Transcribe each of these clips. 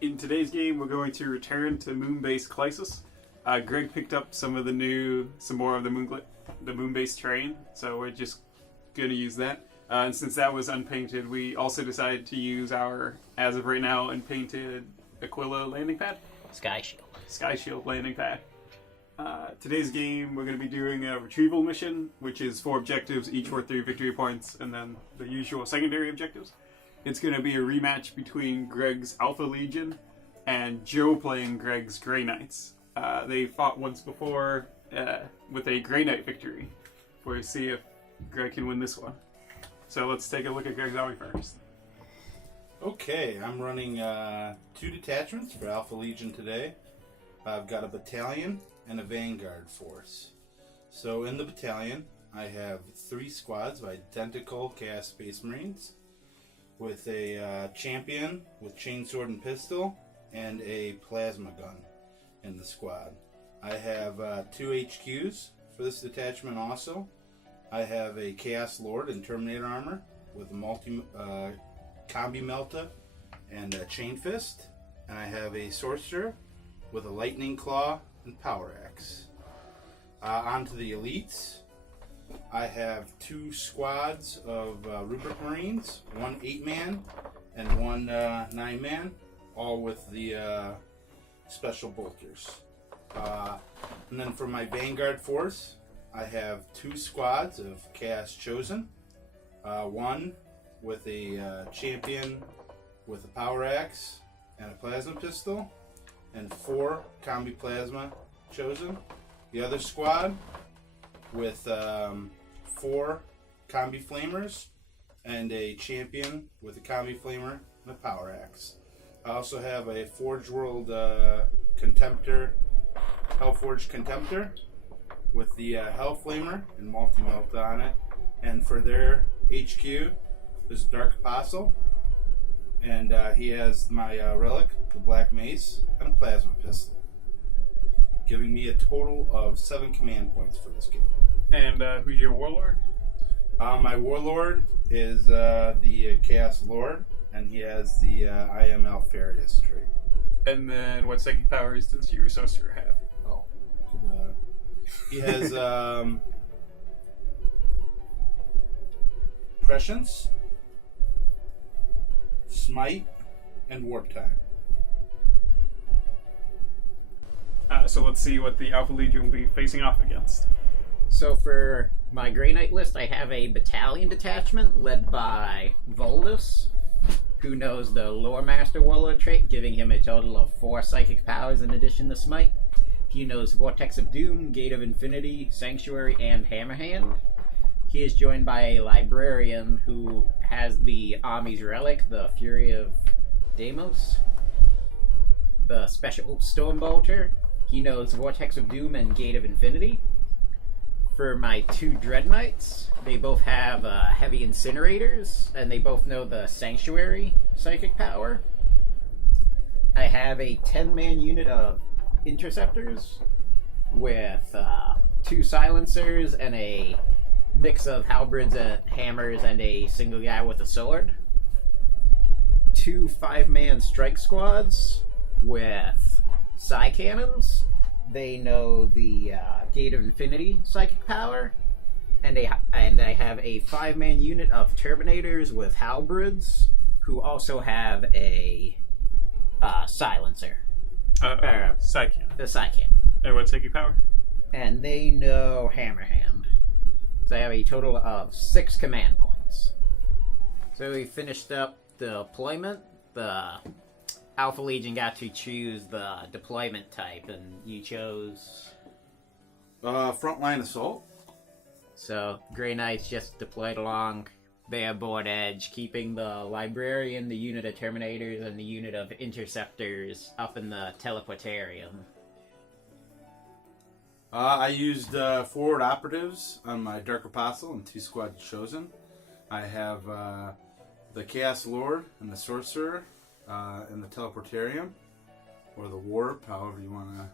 In today's game, we're going to return to moon-based Crisis. Greg picked up some more of the moon-based terrain, so we're just going to use that. And since that was unpainted, we also decided to use our, as of right now, unpainted Aquila landing pad. Sky Shield landing pad. Today's game, we're going to be doing a retrieval mission, which is 4 objectives, each worth 3 victory points, and then the usual secondary objectives. It's going to be a rematch between Greg's Alpha Legion and Joe playing Greg's Grey Knights. They fought once before with a Grey Knight victory. We'll see if Greg can win this one. So let's take a look at Greg's army first. Okay, I'm running 2 detachments for Alpha Legion today. I've got a battalion and a vanguard force. So in the battalion, I have 3 squads of identical Chaos Space Marines, with a champion with chainsword and pistol and a plasma gun in the squad. I have 2 HQs for this detachment also. I have a Chaos Lord in Terminator armor with a combi melta and a chain fist. And I have a sorcerer with a lightning claw and power axe. Onto the elites. I have 2 squads of Rubric Marines, 1 8-man and 1 9-man, all with the special bolters. And then for my Vanguard force, I have 2 squads of Chaos Chosen, 1 with a champion with a power axe and a plasma pistol, and 4 combi plasma chosen. The other squad with 4 combi flamers and a champion with a combi flamer and a power axe. I also have a Forge World Contemptor, Hellforged Contemptor with the Hell Flamer and multi-melt on it. And for their HQ, there's Dark Apostle, and he has my relic, the Black Mace, and a plasma pistol, giving me a total of 7 command points for this game. And who's your warlord? My warlord is the Chaos Lord, and he has the I am Alfarius trait. And then what psychic powers does your sorcerer have? Oh, he has Prescience, Smite, and Warp Time. So let's see what the Alpha Legion will be facing off against. So for my Grey Knight list, I have a battalion detachment led by Voldus, who knows the Lore Master Warlord trait, giving him a total of 4 psychic powers in addition to Smite. He knows Vortex of Doom, Gate of Infinity, Sanctuary, and Hammerhand. He is joined by a librarian who has the Army's relic, the Fury of Deimos, the special Stormbolter. He knows Vortex of Doom and Gate of Infinity. For my 2 Dread Knights, they both have heavy incinerators, and they both know the Sanctuary psychic power. I have a 10-man unit of interceptors with 2 silencers and a mix of halberds and hammers and a single guy with a sword. 2 5-man strike squads with psi cannons. They know the Gate of Infinity psychic power, and I have a 5-man unit of Terminators with halberds, who also have a silencer. Psychic. The Psychic. And what psychic power? And they know Hammerhand. So I have a total of 6 command points. So we finished up the deployment. The Alpha Legion got to choose the deployment type, and you chose... Frontline Assault. So, Grey Knights just deployed along their board edge, keeping the Librarian, the unit of Terminators, and the unit of Interceptors up in the Teleportarium. I used forward operatives on my Dark Apostle and 2 squads chosen. I have the Chaos Lord and the Sorcerer in the Teleportarium, or the Warp, however you want to...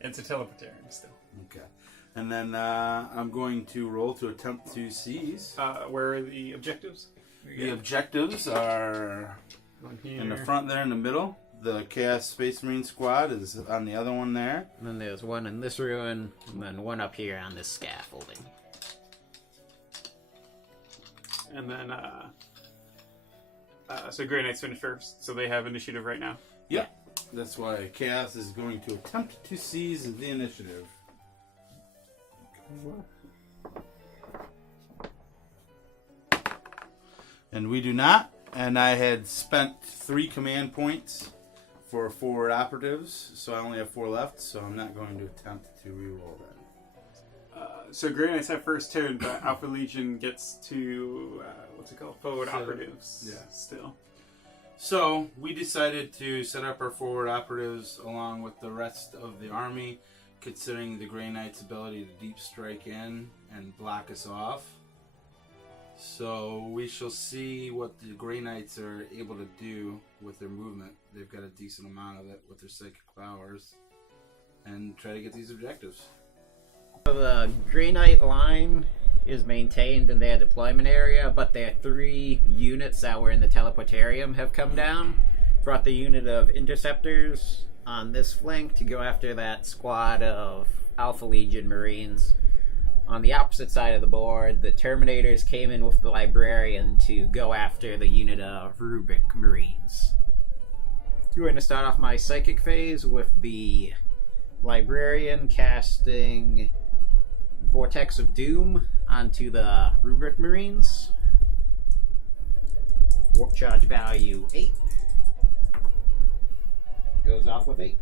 It's a teleportarium still. Okay. And then I'm going to roll to attempt to seize. Where are the objectives? The objectives are One here. in the front there in the middle. The Chaos Space Marine squad is on the other one there. And then there's one in this ruin, and then one up here on this scaffolding. And then, so Grey Knights finished first, so they have initiative right now. Yep. That's why Chaos is going to attempt to seize the initiative. And we do not. And I had spent 3 command points for forward operatives, so I only have 4 left, so I'm not going to attempt to reroll that. So Grey Knights have first turn, but Alpha Legion gets to, forward operatives still. So we decided to set up our forward operatives along with the rest of the army, considering the Grey Knight's ability to deep strike in and block us off. So we shall see what the Grey Knights are able to do with their movement. They've got a decent amount of it with their psychic powers, and try to get these objectives. So the Grey Knight line is maintained in their deployment area, but their 3 units that were in the teleportarium have come down. Brought the unit of interceptors on this flank to go after that squad of Alpha Legion Marines. On the opposite side of the board, the Terminators came in with the Librarian to go after the unit of Rubric Marines. We're going to start off my Psychic phase with the Librarian casting Vortex of Doom onto the Rubric Marines. Warp charge value 8. Goes off with 8.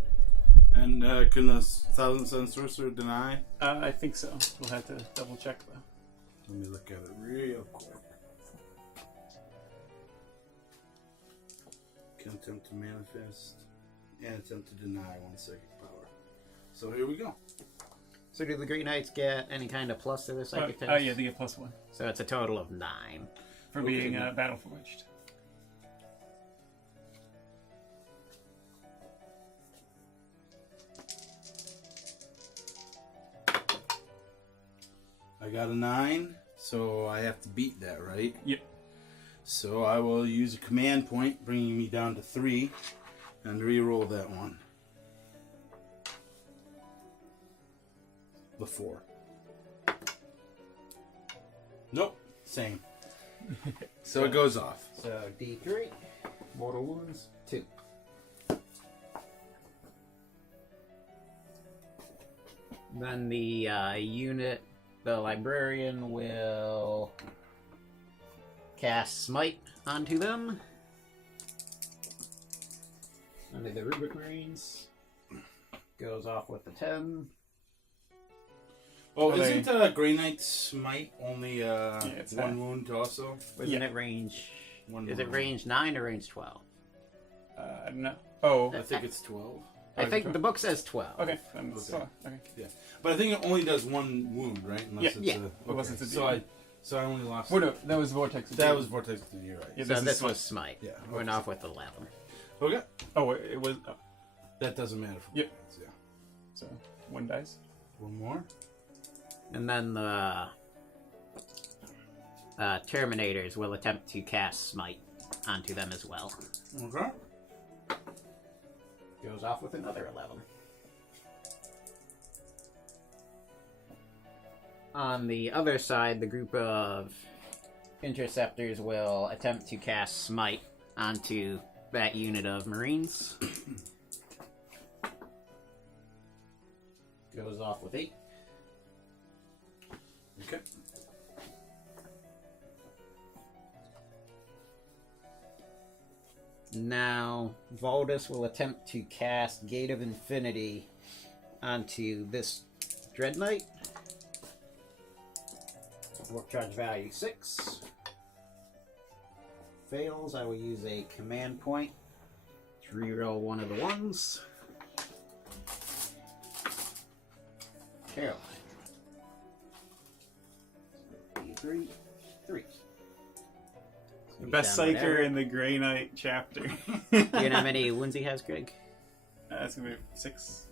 And can the Thousand Sun Sorcerer deny? I think so. We'll have to double check though. Let me look at it real quick. Can attempt to manifest and attempt to deny 1 psychic power. So here we go. So do the Grey Knights get any kind of plus to their psychic test? Yeah, they get +1 So it's a total of 9. for being battle forged. I got a 9, so I have to beat that, right? Yep. So I will use a command point, bringing me down to 3, and re-roll that one. Before. Nope, same. So it goes off. So D3. Mortal wounds 2. Then the unit, the Librarian, will cast Smite onto them. Under the Rubric Marines. Goes off with the 10. Oh, Are they- isn't Grey Knight's Smite only it's 1 half. wound also? Isn't it range? One Is it wound. range 9 or range 12? I don't know. Oh, I think it's 12. I think the book says 12. okay. Then Okay. so, okay. Yeah, but I think it only does 1 wound, right? Unless Yeah. it's Unless it's a so I only lost. Well, no, that was Vortex. That was Vortex. You're right. Yeah, So this this is was Smite. Yeah. Went off with 11. Okay. Oh, it was. That doesn't matter for Yep. points, yeah. So 1 dice. 1 more. And then the Terminators will attempt to cast Smite onto them as well. Okay. Goes off with another 11. On the other side, the group of Interceptors will attempt to cast Smite onto that unit of Marines. Goes off with 8. Okay. Now, Valdus will attempt to cast Gate of Infinity onto this Dread Knight. Warp charge value 6. Fails, I will use a command point to reroll one of the ones. Caroline. D3. 3. The best psyker in the Grey Knight chapter. Do you know how many wounds he has, Greg? That's gonna be 6.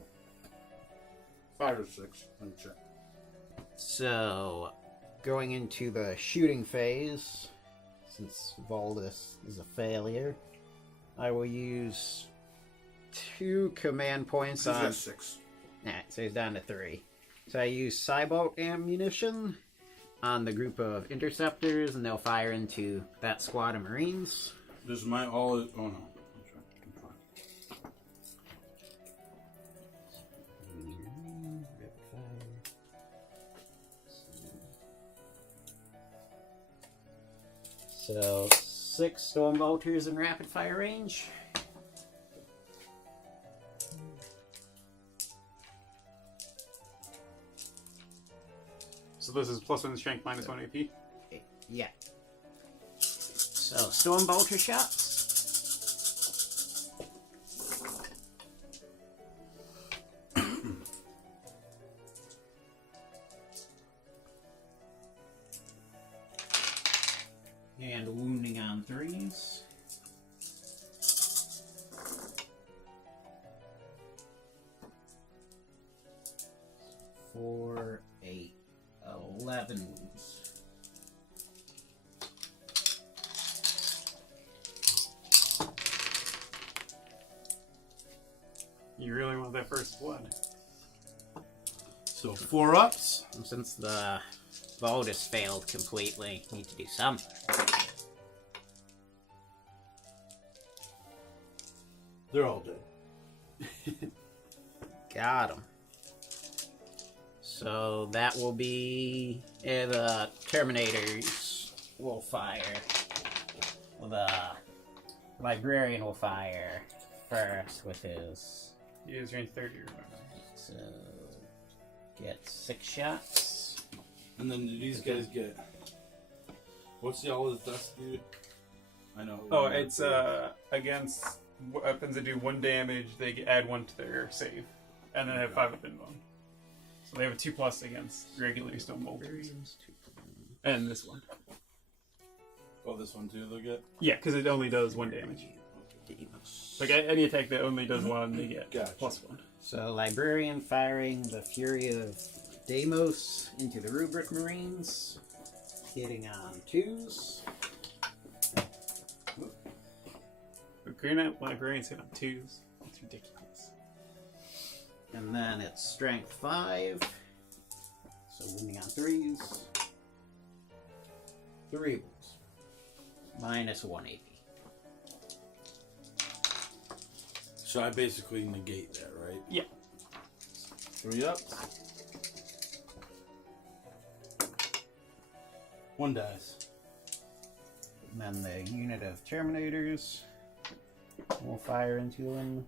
5 or 6. Let me check. So, going into the shooting phase, since Valdus is a failure, I will use 2 command points He's on. at 6. Alright, so he's down to 3. So I use Cybolt ammunition on the group of interceptors, and they'll fire into that squad of Marines. This is my all. Oh no. So 6 storm bolters in rapid fire range. So this is +1 strength, -1 AP. Yeah. So storm bolter shots. And wounding on 3s. 4, 8, 11 wounds. You really want that first blood. So 4 ups. And since the Voltus failed completely, need to do some. They're all dead. Got him. So that will be the Terminators will fire. The Librarian will fire first with his. He is range 30, remember. So get 6 shots. And then do these guys get? What's the all of the dust do? I know. Oh, it's against weapons that do 1 damage, they add 1 to their save. And then have 5 up in one. So they have a 2+ against regular stone bolters. And this one. Oh, this one too. They'll get. Yeah, because it only does 1 damage. Like any attack that only does 1, they get Gotcha. +1. So Librarian firing the Fury of Deimos into the Rubric Marines, hitting on 2s. The Granite Librarians hit on 2s. That's ridiculous. And then it's Strength 5. So wounding on 3s. 3 wounds. -1 AP. So I basically negate that, right? Yeah. 3 ups. 1 dies. And then the unit of Terminators will fire into him.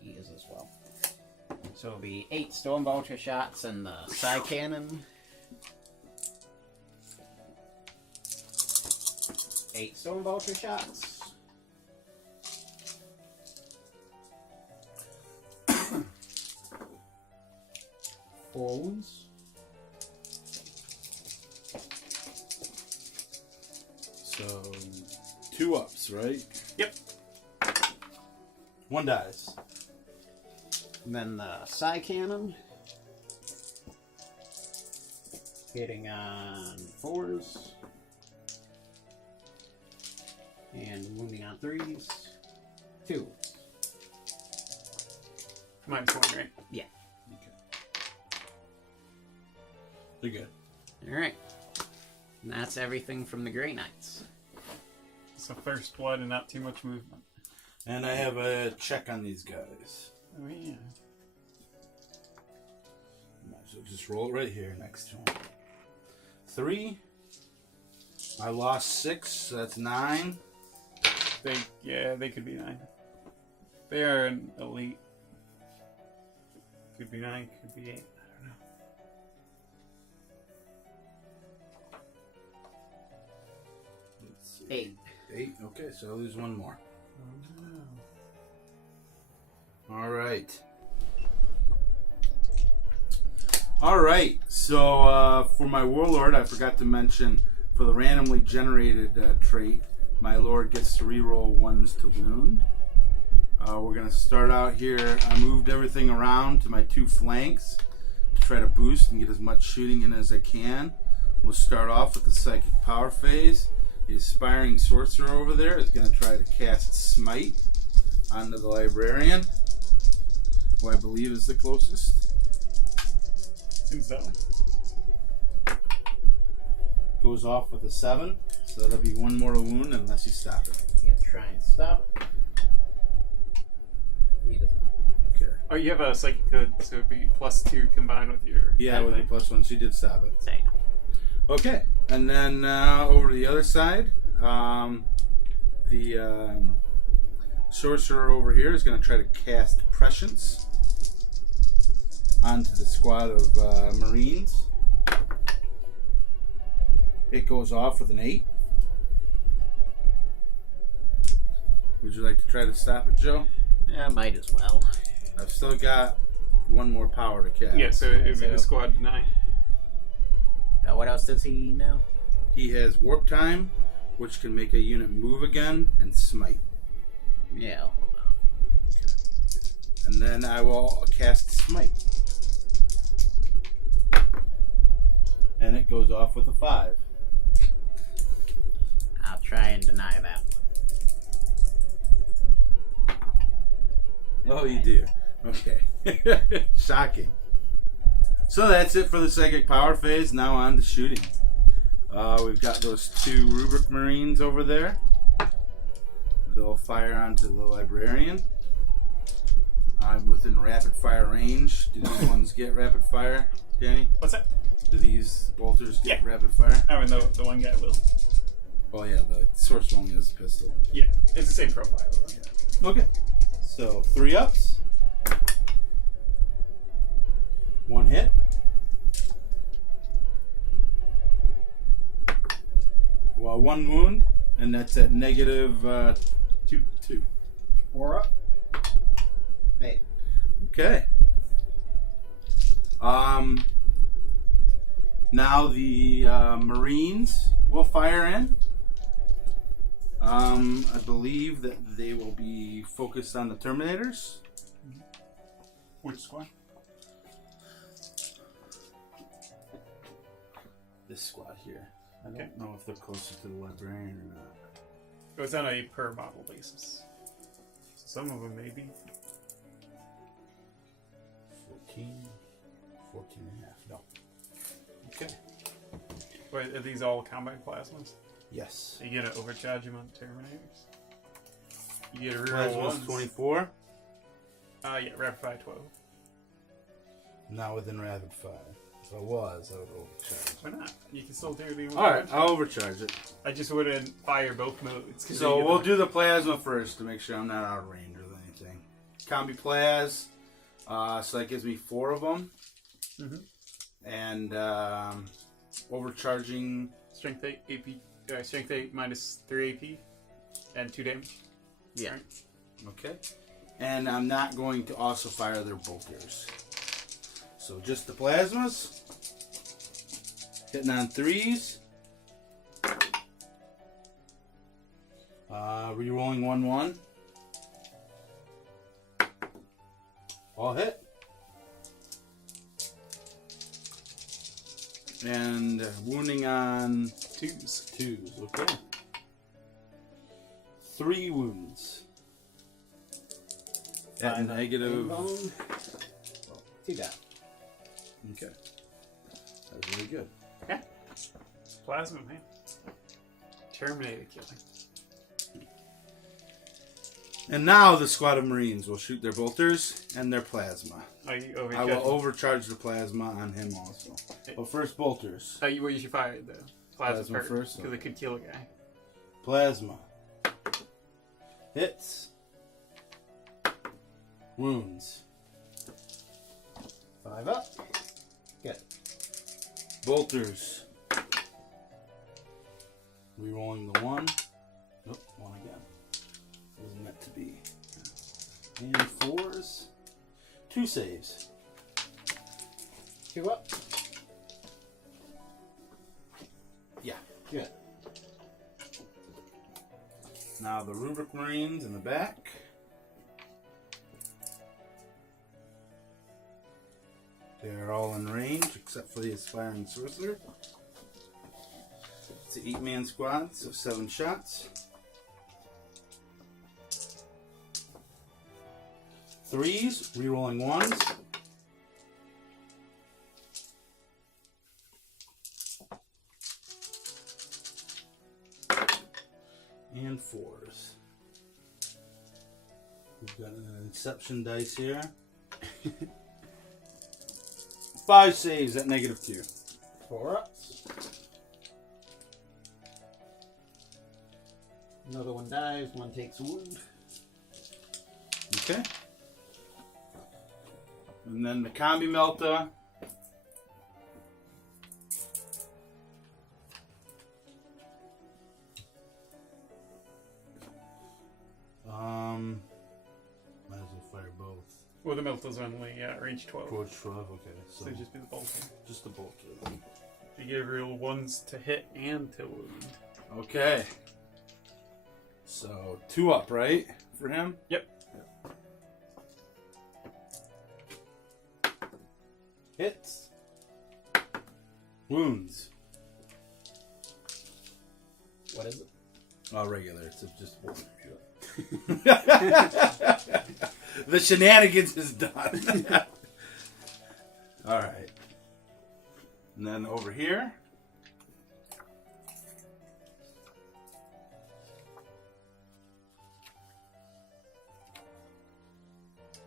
He is as well. So it'll be 8 storm bolter shots and the side cannon. 8 storm bolter shots. Four wounds. So 2 ups, right? Yep. 1 dies. And then the side cannon. Hitting on 4s. And wounding on 3s. 2. -1, right? Yeah. Okay. They're good. Alright. And that's everything from the Grey Knights. So first blood and not too much movement. And I have a check on these guys. Oh yeah. Might as well just roll it right here next to them. 3. I lost 6, so that's 9. They could be 9. They are an elite. Could be 9, could be 8. I don't know. Let's see. 8. 8. Okay, so I lose 1 more. Oh no. All right. All right. So for my warlord, I forgot to mention for the randomly generated trait, my lord gets to reroll 1s to wound. We're gonna start out here. I moved everything around to my 2 flanks, try to boost and get as much shooting in as I can. We'll start off with the psychic power phase. The aspiring sorcerer over there is going to try to cast Smite onto the librarian, who I believe is the closest. Seems that way. Goes off with a 7, so that'll be one more wound unless you stop it. You can try and stop it. He does not. Okay. Oh, you have a psychic code, so it'd be +2 combined with your. Yeah, with the +1, she did stop it. Say. Okay, and then over to the other side, the sorcerer over here is going to try to cast Prescience onto the squad of Marines. It goes off with an 8. Would you like to try to stop it, Joe? Yeah, might as well. I've still got one more power to cast. Yeah, so it would be the squad 9. What else does he know? He has Warp Time, which can make a unit move again, and Smite. Yeah, I'll hold on. And then I will cast Smite. And it goes off with a 5. I'll try and deny that one. Oh, you do? Okay. Shocking. So that's it for the psychic power phase. Now on to shooting. We've got those 2 Rubric Marines over there. They'll fire onto the librarian. I'm within rapid fire range. Do these ones get rapid fire, Danny? What's that? Do these bolters get Yeah. rapid fire? I mean, the one guy will. Oh yeah, the sorcerer only has a pistol. Yeah, it's the same profile. Though. Okay. So 3 ups. 1 hit. Well, 1 wound, and that's at -2. 4 up. Made. Okay. Now the Marines will fire in. I believe that they will be focused on the Terminators. Which squad? This squad here. I Okay. don't know if they're closer to the librarian or not. It was on a per model basis. Some of them maybe. 14 and a half. No. Okay. Wait, are these all combat plasmas? Yes. So you get an overcharge them on Terminators. You get a reroll Plasma's ones. 24. Yeah, rapid fire 12. Not within rapid fire. If I was, I would overcharge. Why not? You can still do it. Even Alright, I'll overcharge it. I just wouldn't fire both modes. So we'll do the plasma first to make sure I'm not out of range with anything. Combi Plas. So that gives me 4 of them. Mm-hmm. And overcharging. Strength 8 AP. Strength 8 minus 3 AP. And 2 damage. Yeah. Right. Okay. And I'm not going to also fire their bolters. So just the plasmas. Hitting on 3s. Rerolling 1/1. All hit. And wounding on 2s. Okay. 3 wounds. At Five negative. bone. 2 down. Okay. That was really good. Yeah. Plasma, man. Terminator killing. And now the squad of Marines will shoot their bolters and their plasma. Oh, you I overcharge. will overcharge the plasma on him also. But first, bolters. Oh, you should fire the plasma Plasma first? because it could kill a guy. Plasma. Hits. Wounds. 5 up. Good. Bolters. Rerolling the 1. Nope, 1 again. Wasn't meant to be. And 4s. 2 saves. 2 up. Yeah. Good. Now the Rubric Marines in the back. They are all in range except for the aspiring sorcerer. It's an 8-man squad, so 7 shots. 3s, rerolling 1s. And 4s. We've got an Inception dice here. 5 saves at -2. 4 ups. Another one dies, one takes a wound. Okay. And then the Combi Melta. Might as well fire both. Well, the Melta's only range 12. Approach 12, okay. So it'd just be the bolter. Just the bolter. You get real 1s to hit and to wound. Okay. So 2 up, right? For him? Yep. Hits. Wounds. What is it? Oh, regular. It's just bolter. The shenanigans is done. Alright. And then over here.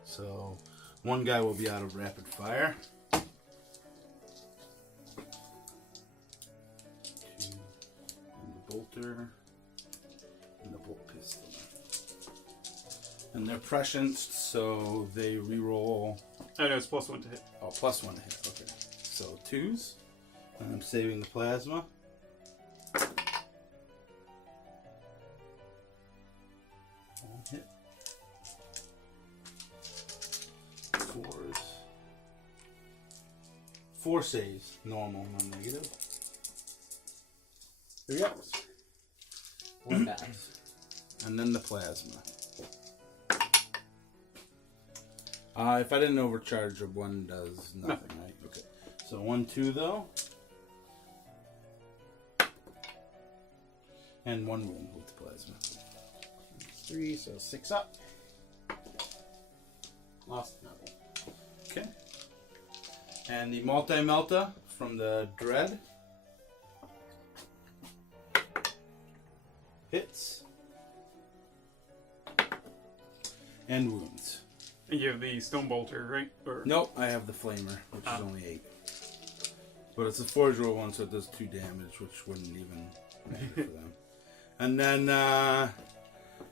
So, one guy will be out of rapid fire. 2. And the bolter. And the bolt pistol. And they're prescienced, so they reroll. Oh no, it's +1 to hit. Oh, +1 to hit. Okay. So 2s. And I'm saving the plasma. One hit. 4s. 4 saves. Normal, non-negative. 3 ups. 1 dies. And then the plasma. If I didn't overcharge, a 1 does nothing, right? Okay. So 1, 2 though. And 1 wound with the plasma. 3, so 6 up. Lost another. Okay. And the multi-melta from the Dread. Hits. And wounds. And you have the Stone Bolter, right? Or... Nope, I have the Flamer, which is only 8. But it's a Forge Roll 1, so it does 2 damage, which wouldn't even matter for them. And then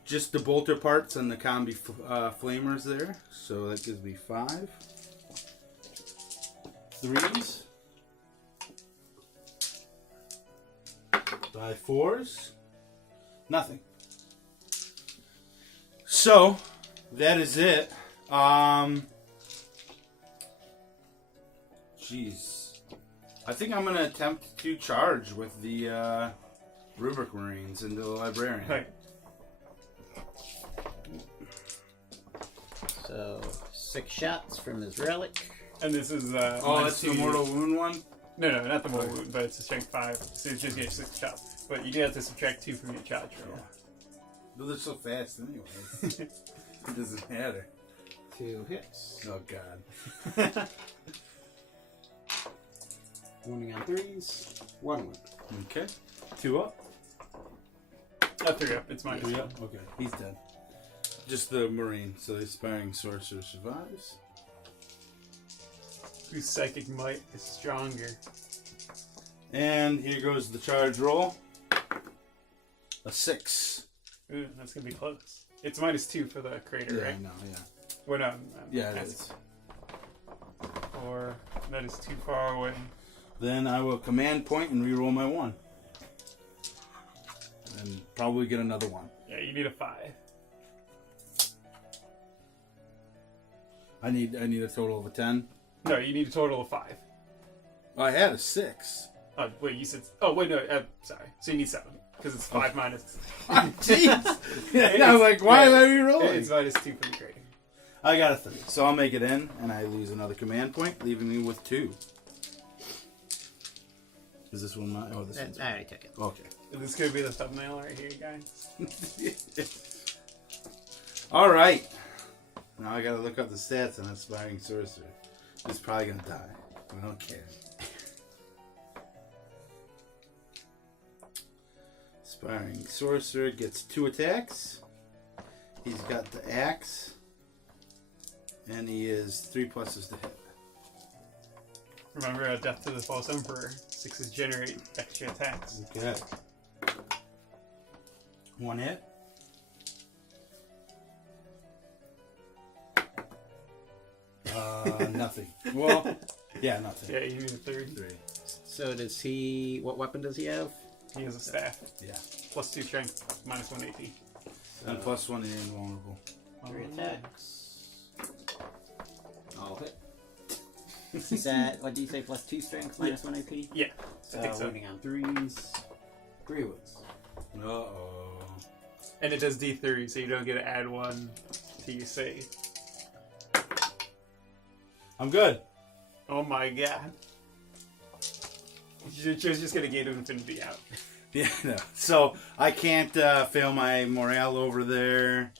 just the bolter parts and the combi flamers there. So that gives me 5. 3s. 5 4s. Nothing. So that is it. Jeez. I think I'm going to attempt to charge with the Rubric Marines into the Librarian. Right. So 6 shots from his relic. And this is Oh, that's the Mortal Wound one? No, not the Mortal Wound, but it's a strength 5, so it's just get 6 shots. But you do have to subtract 2 from your charge roll. But they're so fast anyway. It doesn't matter. 2 hits. Oh, God. Wounding on 3s. 1 wound. Okay. 2 up. 3 up. It's minus 3 1. up. Okay. He's dead. Just the Marine. So the Aspiring Sorcerer survives. Whose psychic might is stronger. And here goes the charge roll. A 6. Ooh, that's gonna be close. It's minus 2 for the crater, Yeah, right? I know, yeah. Well, no, Yeah, it is. Or that is too far away. Then I will command point and reroll my 1. And probably get another 1. Yeah, you need a 5. I need a total of a 10. No, you need a total of 5. Oh, I had a 6. Wait, you said... Oh, wait, no, sorry. So you need 7. Because it's 5 minus... Jeez! And I'm like, why am I rerolling? It's minus 2 for the crater. I got a 3. So I'll make it in, and I lose another command point, leaving me with 2. Is this one mine? Oh, this one's I already took it. okay. Is this going to be the thumbnail right here, guys? Alright. Now I gotta look up the stats on Aspiring Sorcerer. He's probably gonna die. I don't care. Aspiring Sorcerer gets 2 attacks. He's got the axe. And he is 3 pluses to hit. Remember, Death to the False Emperor. 6s generate extra attacks. Okay. 1 hit. Nothing. Well, yeah, nothing. Yeah, you need a 3. 3. So does he... What weapon does he have? He has a staff. Yeah. Plus 2 strength, minus 1 AP. And plus 1 is invulnerable. 3 attacks. All hit. Is that, what do you say, plus 2 strength, minus 1 AP? Yeah, So, I think so. winning on 3s. 3 wounds. Uh-oh. And it does D3, so you don't get to add 1 to your save. I'm good. Oh my god. You're just gonna Gate of Infinity out. Yeah, no. So I can't fail my morale over there.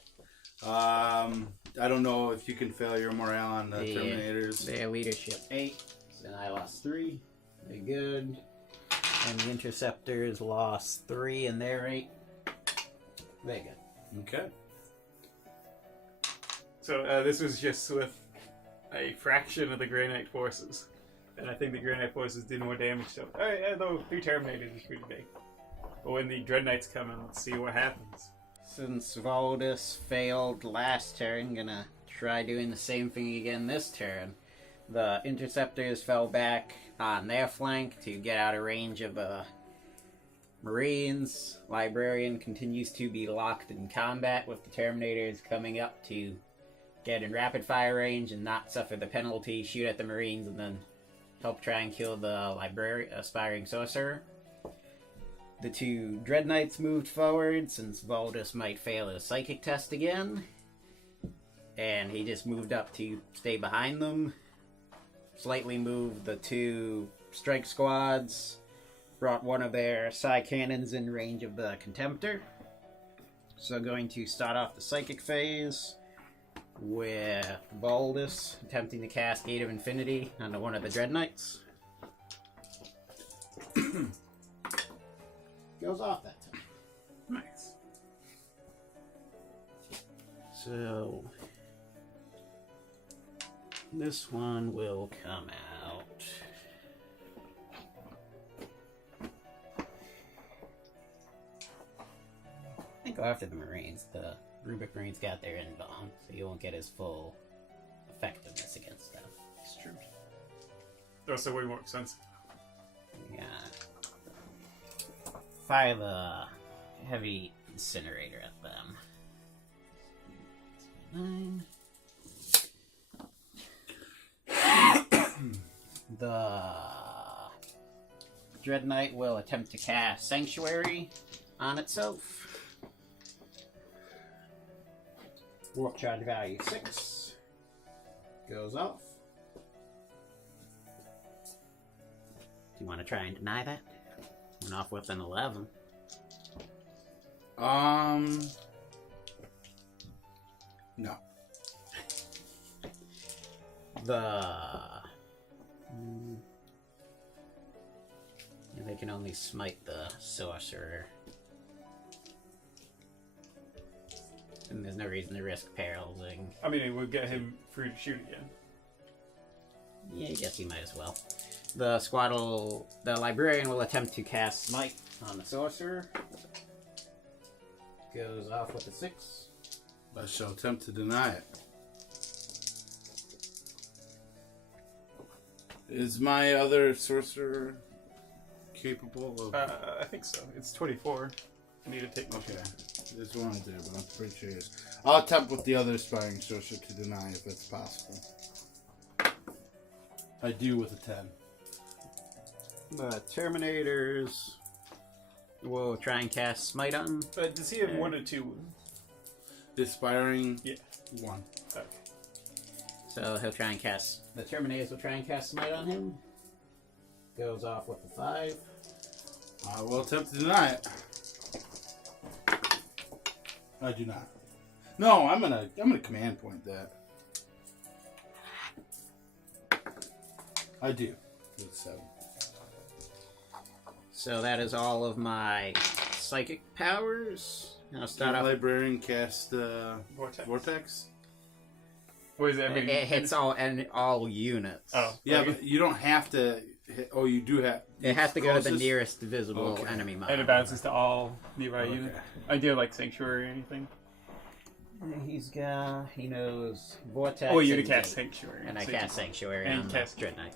I don't know if you can fail your morale on the Terminators. Their leadership 8. So I lost 3. They're good. And the Interceptors lost 3 and they're 8. They're good. Okay. So this was just with a fraction of the Grey Knight forces. And I think the Grey Knight forces did more damage, so... Alright, though 3 Terminators is pretty big. But when the Dread Knights come in, let's see what happens. Since Valdis failed last turn, gonna try doing the same thing again this turn. The Interceptors fell back on their flank to get out of range of Marines. Librarian continues to be locked in combat with the Terminators coming up to get in rapid fire range and not suffer the penalty, shoot at the Marines, and then help try and kill the Aspiring Sorcerer. The 2 Dread Knights moved forward since Valdis might fail his psychic test again. And he just moved up to stay behind them. Slightly moved the 2 strike squads. Brought one of their Psy Cannons in range of the Contemptor. So going to start off the psychic phase with Valdis attempting to cast Gate of Infinity onto one of the Dread Knights. Goes off that time. Nice. So this one will come out. I think go after the Marines. The Rubik Marines got their N-bomb, so you won't get his full effectiveness against them. It's true. They're also way more expensive. Yeah. Fire the heavy incinerator at them. 9. The Dread Knight will attempt to cast Sanctuary on itself. Warp charge value 6. Goes off. Do you want to try and deny that? Went off with an 11. No. Yeah, they can only smite the sorcerer. And there's no reason to risk paralyzing. I mean, it would get him free to shoot again. Yeah, I guess he might as well. The librarian will attempt to cast smite on the sorcerer. Goes off with a 6. I shall attempt to deny it. Is my other sorcerer capable of... I think so. It's 24. I need to take my Okay. That's what I do, but I'm pretty sure it is. I'll attempt with the other Aspiring Sorcerer to deny if that's possible. I do with a 10. The Terminators will try and cast smite on. But does he have 1 or 2 wounds? The Aspiring... Yeah. 1. Okay. So he'll try and cast. The Terminators will try and cast Smite on him. Goes off with the 5. I will attempt to deny it. I do not. No, I'm gonna command point that. I do. It's 7. So that is all of my psychic powers. I'll start off. Librarian cast Vortex. What is it? I mean, It hits all units. Oh, Yeah, okay. but you don't have to hit. Oh, you do have. It has to go to the closest? nearest visible Okay. enemy model. And it bounces to all nearby Okay. units. I do like Sanctuary or anything. He knows Vortex. Oh, you and to cast Gate. Sanctuary. And I cast Sanctuary And on the cast- Dread Knight.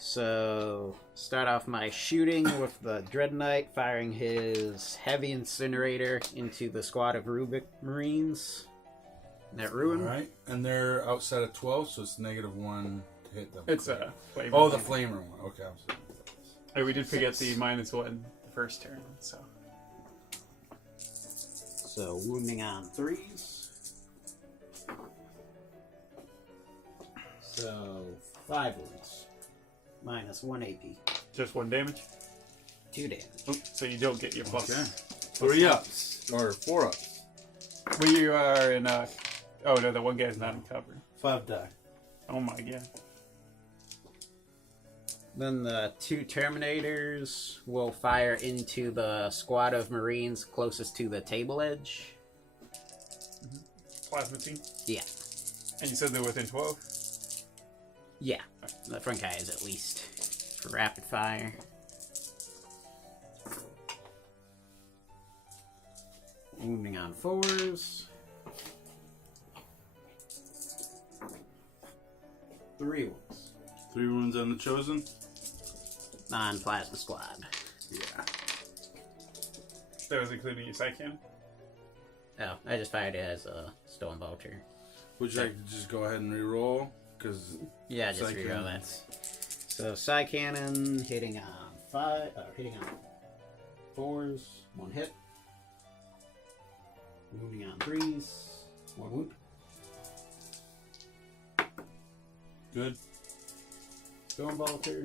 So, start off my shooting with the Dread Knight, firing his heavy incinerator into the squad of Rubik Marines. That ruin. Alright, and they're outside of 12, so it's -1 to hit them. It's a flavor. Oh, the flamer one. Okay, I'm sorry. Oh, we did forget the -1 the first turn, so. So, wounding on 3s. So, 5 wounds. -1 AP. Just 1 damage. 2 damage. Oh, so you don't get your plus. Okay. 3 ups. Or 4 ups. When you are in oh no, the one guy's not in cover. 5 die. Oh my god. Then the 2 Terminators will fire into the squad of Marines closest to the table edge. Plasma team. Yeah. And you said they're within 12? Yeah. The front guy is at least for rapid fire. Wounding on 4s. 3 wounds. 3 wounds on the chosen. On Plasma Squad. Yeah. That was including your side cannon? Oh, I just fired it as a Stone Vulture. Would you like to just go ahead and re-roll? Because Yeah, just Side reroll cannon. that. So Side Cannon hitting on hitting on 4s, 1 hit. Wounding on 3s, 1 wound. good. Stone Bolter.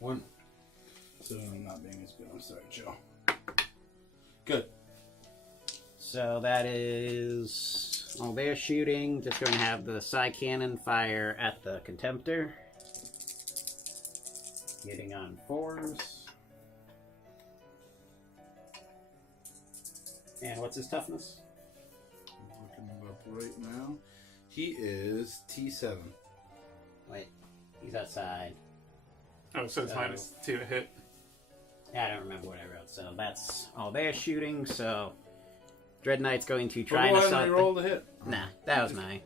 1. So I'm not being as good. I'm sorry, Joe. Good. So that is all they're shooting. Just going to have the side cannon fire at the Contemptor. Hitting on 4s. And what's his toughness? I'm looking him up right now. He is T7. Wait, he's outside. Oh, so it's -2 to hit. I don't remember what I wrote. So that's all they're shooting. So Dread Knight's going to try and Go ahead assault. and roll the hit. Nah, that was mine.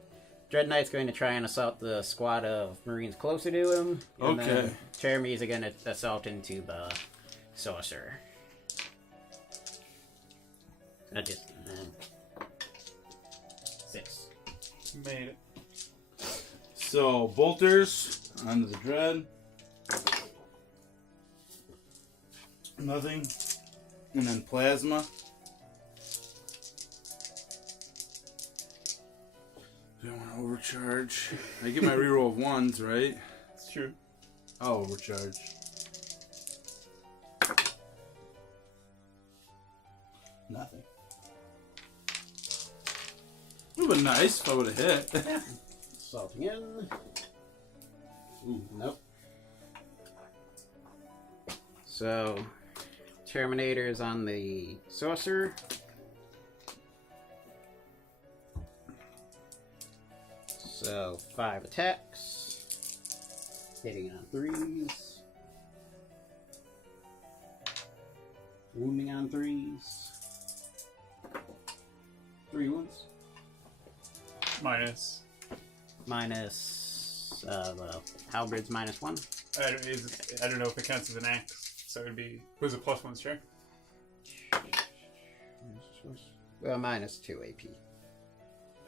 Dread Knight's going to try and assault the squad of Marines closer to him. And Okay. then Jeremy's are going to assault into the Sorcerer. I just 6. Made it. So bolters onto the dread. Nothing. And then plasma. Do I want to overcharge? I get my reroll of 1s, right? It's true. I'll overcharge. Nothing. Would have been nice if I would have hit. Assaulting in. Ooh. Nope. So, Terminator's on the Sorcerer. So, 5 attacks. Hitting on 3s. Wounding on 3s. 3 wounds. Minus. Minus, halberds -1. I don't know if it counts as an axe, so it'd be. Was it +1 strength? Well, -2 AP.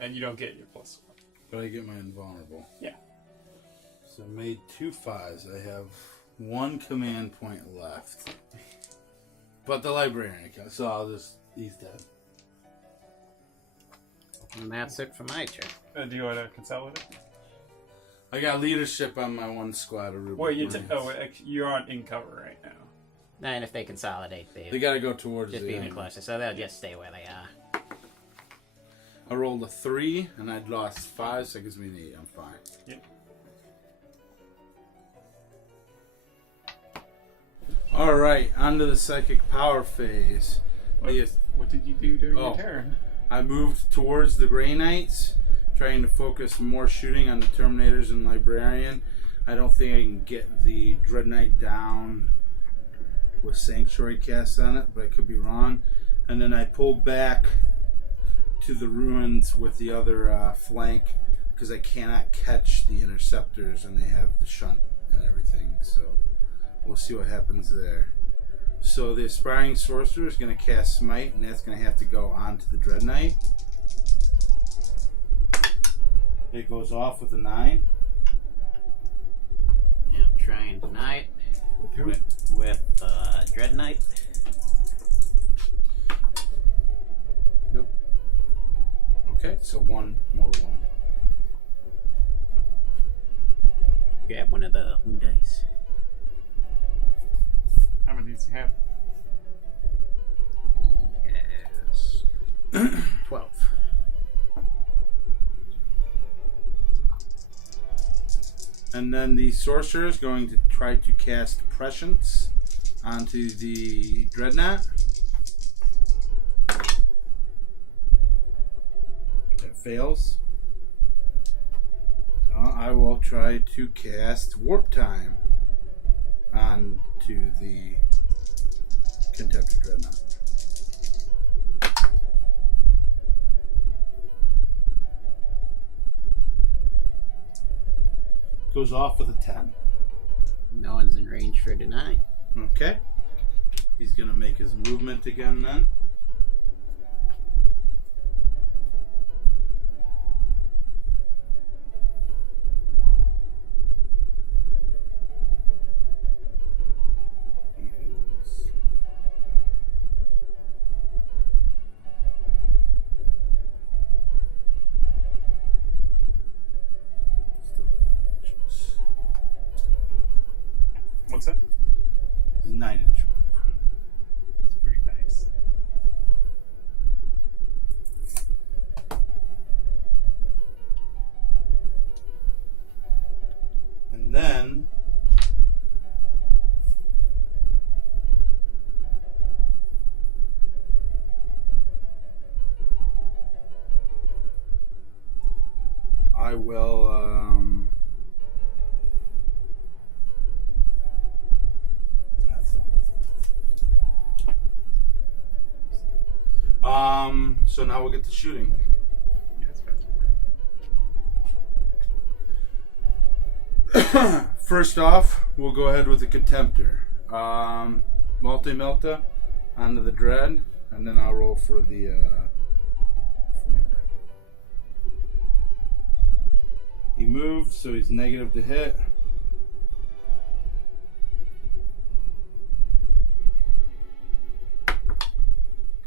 And you don't get your +1. But I get my invulnerable. Yeah. So I made 2 5s. I have 1 command point left. But the librarian account, so I'll just. He's dead. And that's it for my turn. Do you want to consolidate? I got leadership on my one squad of Rubik. Well, you're on in cover right now. And if they consolidate, they got to go towards just the be even end. closer. So they'll just stay where they are. I rolled a 3 and I'd lost 5, so it gives me an 8. I'm fine. Yep. All right, on to the psychic power phase. What did you do during your turn? I moved towards the Grey Knights, trying to focus more shooting on the Terminators and Librarian. I don't think I can get the Dread Knight down with Sanctuary cast on it, but I could be wrong. And then I pulled back to the ruins with the other flank because I cannot catch the Interceptors and they have the shunt and everything. So we'll see what happens there. So the Aspiring Sorcerer is going to cast Smite, and that's going to have to go on to the Dread Knight. It goes off with a 9. Yeah, trying tonight. With who? With Dread Knight. Nope. Okay, so one more 1. Grab one of the wound dice. How many does he have? Yes. 12. And then the Sorcerer is going to try to cast Prescience onto the Dreadnought. It fails. I will try to cast Warp Time onto the Contemptor Dreadnought. Goes off with a 10. No one's in range for tonight. Okay. He's going to make his movement again then. What's that? It's a 9-inch move. It's pretty nice. And then I will so now we'll get to shooting. Yeah, it's better. First off, we'll go ahead with the Contemptor. Multi-Melta onto the Dread, and then I'll roll for the Flamer. He moved, so he's negative to hit.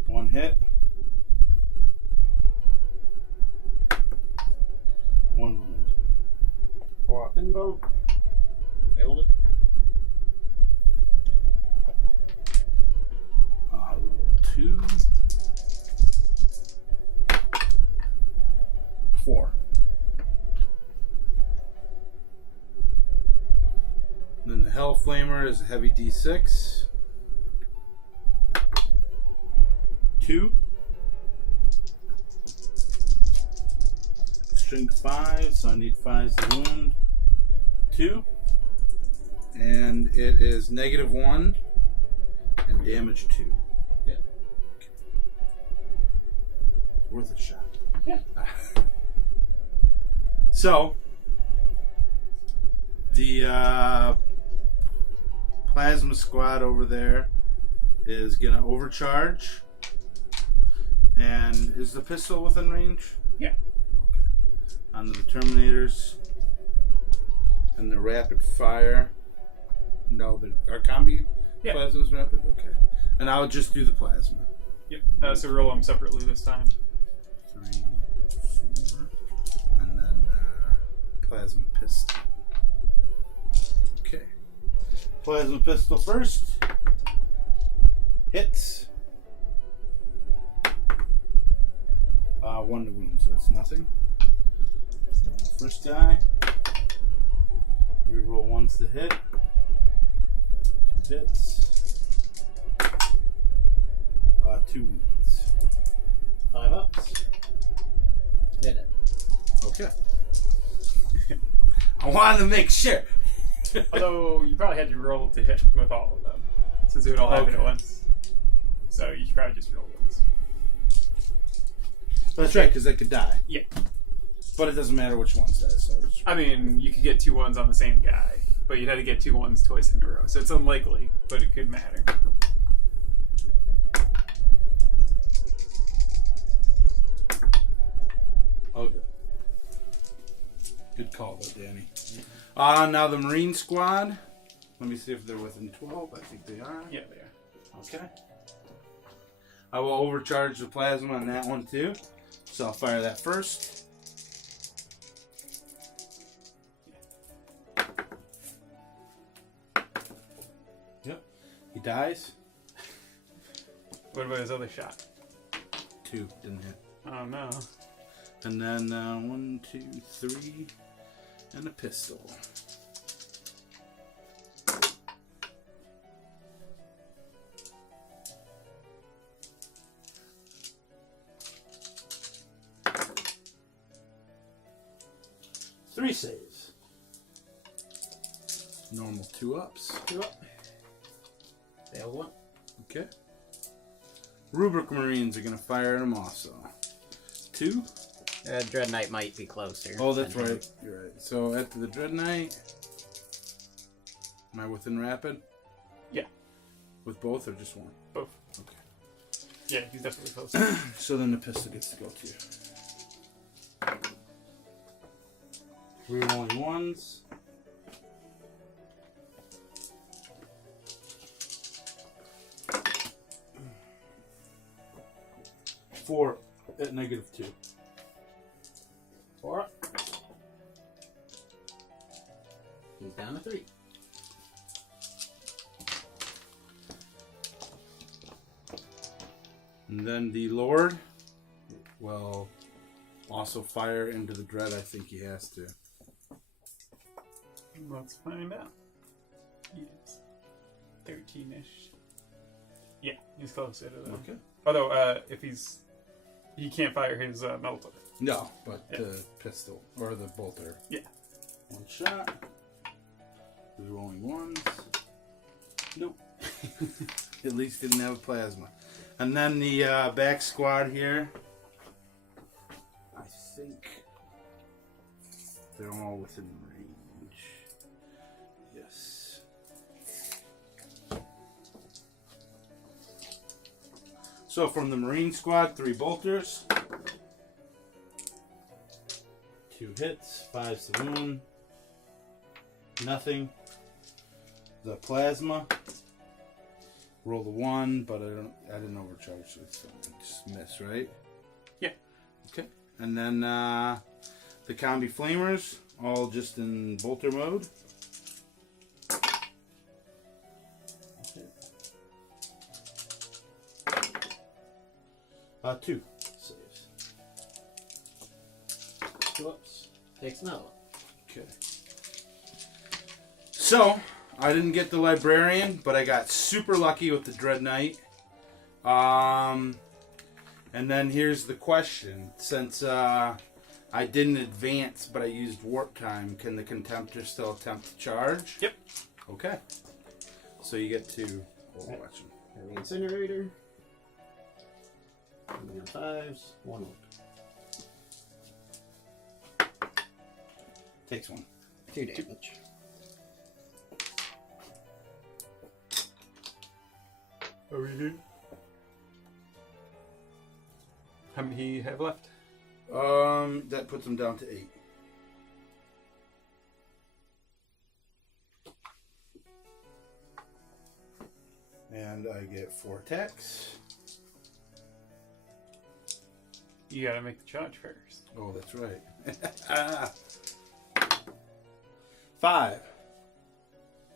One hit. One wound. Bingo. Failed it. Roll 2. 4. Then the Hell Flamer is a heavy D6. 2. Strength 5, so I need 5's the wound. 2. And it is -1 and damage 2. Yeah. Okay. It's worth a shot. Yeah. So, the plasma squad over there is going to overcharge. And is the pistol within range? Yeah. Okay. Onto the Terminators. And the rapid fire. No, our combi plasma's rapid? Okay. And I'll just do the plasma. Yep. So roll them separately this time. 3, plasma pistol. Okay. Plasma pistol first. Hits. 1 to wound, so that's nothing. First die. Reroll ones to hit. 2 hits. 2 wounds. 5 ups. Hit it. Okay. I wanted to make sure. Although you probably had to roll to hit with all of them, since it would all happen at once. So you should probably just roll once. That's right, because they could die. Yeah. But it doesn't matter which ones that is. So I mean, you could get 2 ones on the same guy, but you'd have to get 2 ones twice in a row. So it's unlikely, but it could matter. Okay. Good call, though, Danny. Now the Marine Squad. Let me see if they're within 12. I think they are. Yeah, they are. Okay. I will overcharge the plasma on that one, too. So I'll fire that first. Yep. He dies. What about his other shot? 2. Didn't hit. Oh, no. And then 1, 2, 3, and a pistol. Three saves. Normal 2 ups. 2 up. Fail 1. Okay. Rubric Marines are going to fire at him also. 2. Dread Knight might be closer. Oh, that's right. You're right. So after the Dread Knight, am I within rapid? Yeah. With both or just one? Both. Okay. Yeah, he's definitely close. So then the pistol gets to go too. Rerolling ones. Four at -2. 4 up. He's down to 3. And then the Lord will also fire into the Dread. I think he has to. Let's find out. He is 13-ish. Yeah, he's closer to that. Okay. Although, if he can't fire his metal clip. No, but the pistol or the bolter. Yeah. 1 shot. Rolling ones. Nope. At least didn't have a plasma. And then the back squad here. I think they're all within range. Yes. So from the Marine squad, 3 bolters. 2 hits, 5 saloon. Nothing. The plasma. Roll the 1, but I didn't overcharge, so it's just miss, right? Yeah. Okay. And then the combi flamers, all just in bolter mode. Okay. 2 saves. 2 ups. Takes no. Okay. So, I didn't get the Librarian, but I got super lucky with the Dread Knight. And then here's the question. Since I didn't advance, but I used warp time, can the Contemptor still attempt to charge? Yep. Okay. So you get to watch him. Heavy Incinerator. 5s. 1 up. Takes 1. 2 damage. Are we good? How many he have left? That puts him down to 8. And I get 4 attacks. You gotta make the charge first. Oh, that's right. 5.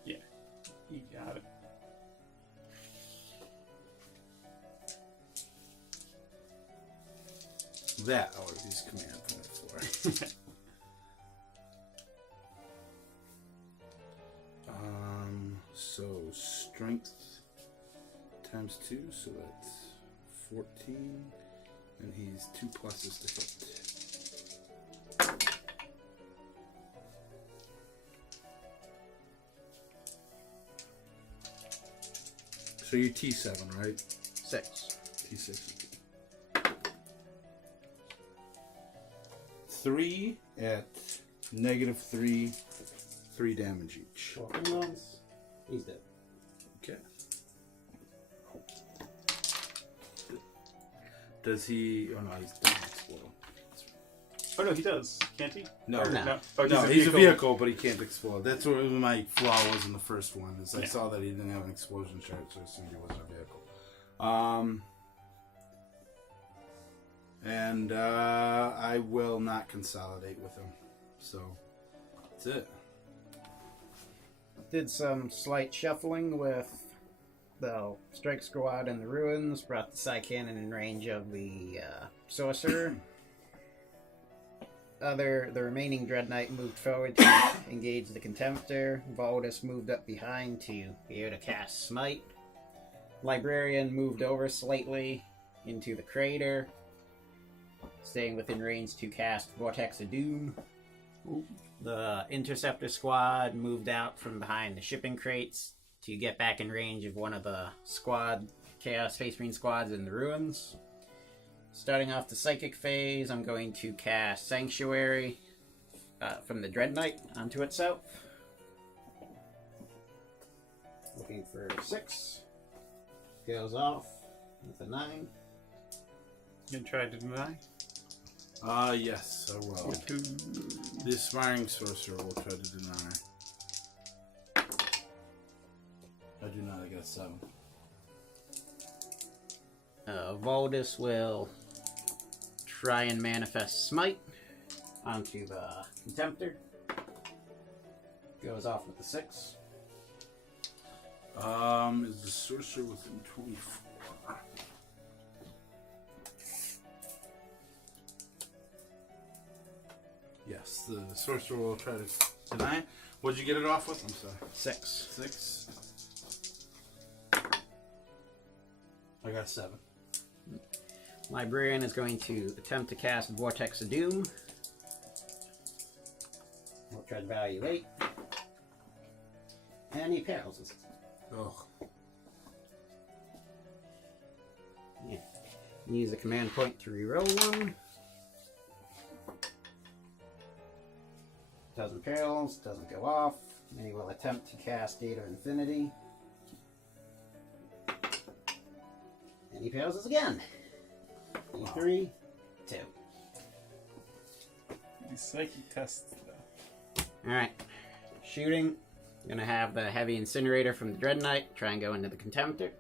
Yeah. You got it. That or these command points for. So strength times 2, so that's 14, and he's 2 pluses to hit. So you're T7, right? 6. T6. 3 at -3, 3 damage each. He's dead. Okay. Does he? Oh no, he's doesn't explode. Oh no, he does. Can't he? No, Or no. Oh, No, he's a vehicle, but he can't explode. That's what my flaw was in the first one. Is I Yeah. saw that he didn't have an explosion chart, so I assumed he wasn't a vehicle. And I will not consolidate with him. So that's it. Did some slight shuffling with the strike squad in the ruins, brought the Psy Cannon in range of the sorcerer. The remaining Dread Knight moved forward to engage the Contemptor. Valdus moved up behind to be able to cast Smite. Librarian moved over slightly into the crater, staying within range to cast Vortex of Doom. The Interceptor squad moved out from behind the shipping crates to get back in range of one of the Chaos Space Marine squads in the ruins. Starting off the psychic phase, I'm going to cast Sanctuary from the Dread Knight onto itself. Looking for 6. Goes off with a 9. You gonna try to deny? Yes, I will. The Aspiring Sorcerer will try to deny. I do not, I got a 7. Valdus will try and manifest Smite onto the Contemptor. Goes off with a 6. Is the Sorcerer within 24? Yes, the Sorcerer will try to deny. What'd you get it off with? I'm sorry. 6. 6. I got 7. Librarian is going to attempt to cast Vortex of Doom. We'll try to value 8. And he paralyzes. Ugh. Yeah. Use a command point to reroll 1. Doesn't paralyze, doesn't go off. And he will attempt to cast Gate of Infinity. And he paralyzes again. Wow. 3, 2. These psychic tests, though. Alright. Shooting. Gonna have the heavy incinerator from the Dread Knight try and go into the Contemptor.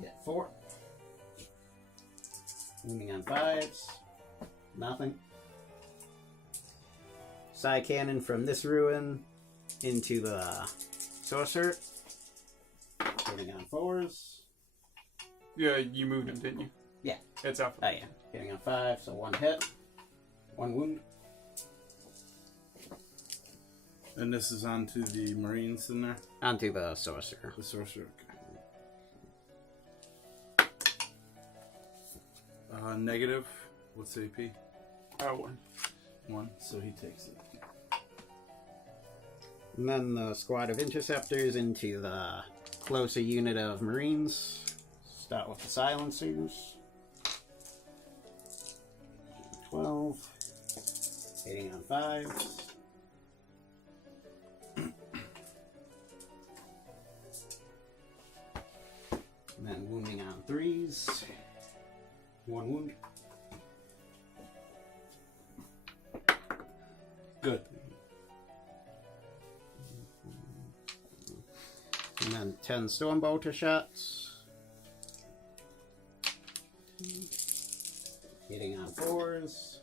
Get 4. Moving on 5s. Nothing. Psy Cannon from this ruin into the Sorcerer. Hitting on 4s. Yeah, you moved him, didn't you? Yeah. It's out. Oh yeah. Hitting on 5, so 1 hit. 1 wound. And this is onto the Marines in there? Onto the Sorcerer. The Sorcerer, okay. Negative. What's the AP? 1. 1, so he takes it. And then the squad of Interceptors into the closer unit of Marines. Start with the Silencers. 12. Hitting on 5s. And then wounding on 3s. 1 wound. Good. And then 10 Stormbolter shots. Hitting on 4s.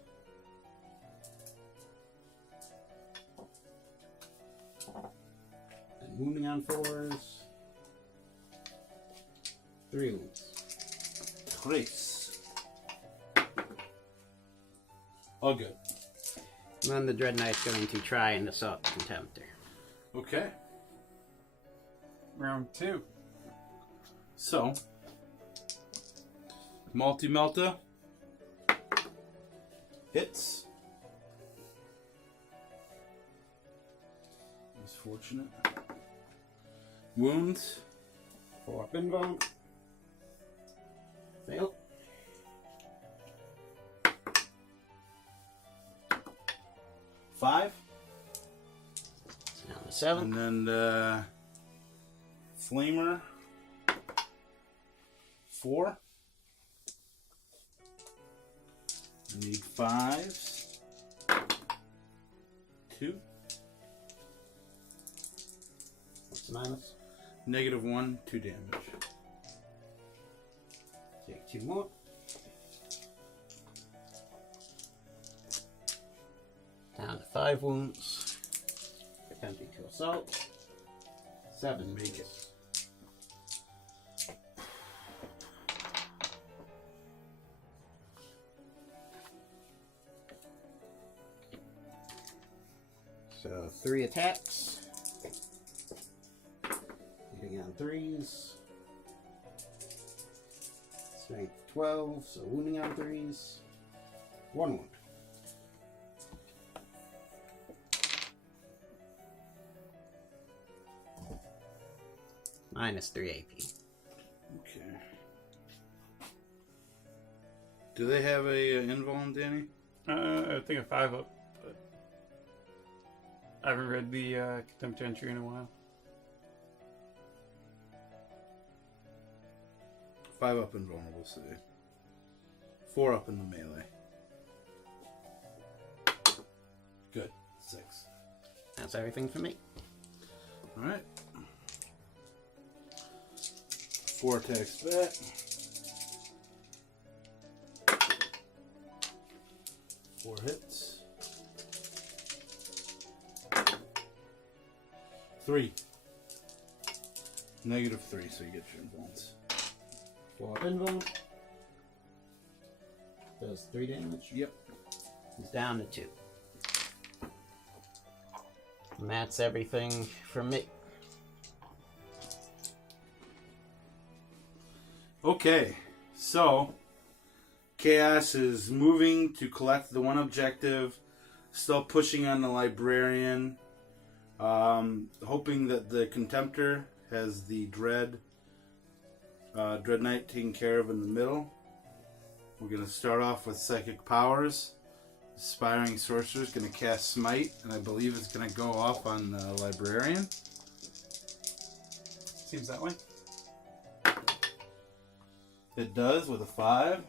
wounding on 4s. 3 wounds. Trace. All good. And then the Dread Knight's going to try and assault the Contemptor. Okay. Round 2. So, Multi-Melta hits. That's fortunate. Wounds. 4 up invuln. Fail. Five. Down to 7. And then Flamer. 4. I need 5s. 2. What's the minus? -1, 2 damage. Take 2 more. Down to 5 wounds. Attempting to assault. 7 Make it. So 3 attacks. Hitting on 3s. Strength 12, so wounding on 3s. 1 wound. Minus 3 AP. Okay. Do they have a invuln, Danny? I think a 5 up, but I haven't read the Contempt entry in a while. 5 up invulnerable save. 4 up in the melee. Good. 6. That's everything for me. Alright. 4 attacks back. 4 hits. 3. -3, so you get your invulns. 4 invuln. Does 3 damage. Yep. He's down to 2. And that's everything from me. Okay, so Chaos is moving to collect the one objective, still pushing on the Librarian, hoping that the Contemptor has the Dread Knight taken care of in the middle. We're going to start off with Psychic Powers. Aspiring Sorcerer is going to cast Smite, and I believe it's going to go off on the Librarian. Seems that way. It does with a 5.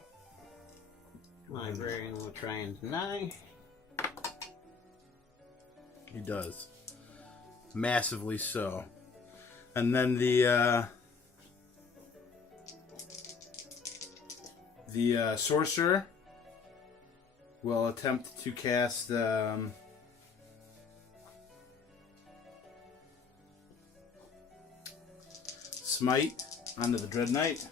Librarian will try and deny. He does. Massively so. And then the sorcerer will attempt to cast Smite onto the Dread Knight.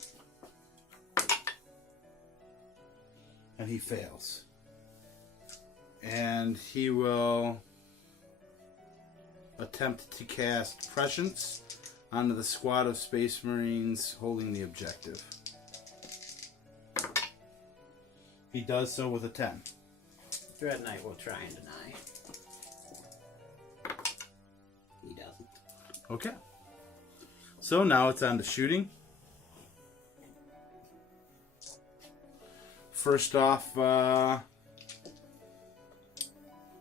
And he fails. And he will attempt to cast Prescience onto the squad of Space Marines holding the objective. He does so with a 10. Dread Knight will try and deny. He doesn't. Okay. So now it's on to shooting. First off,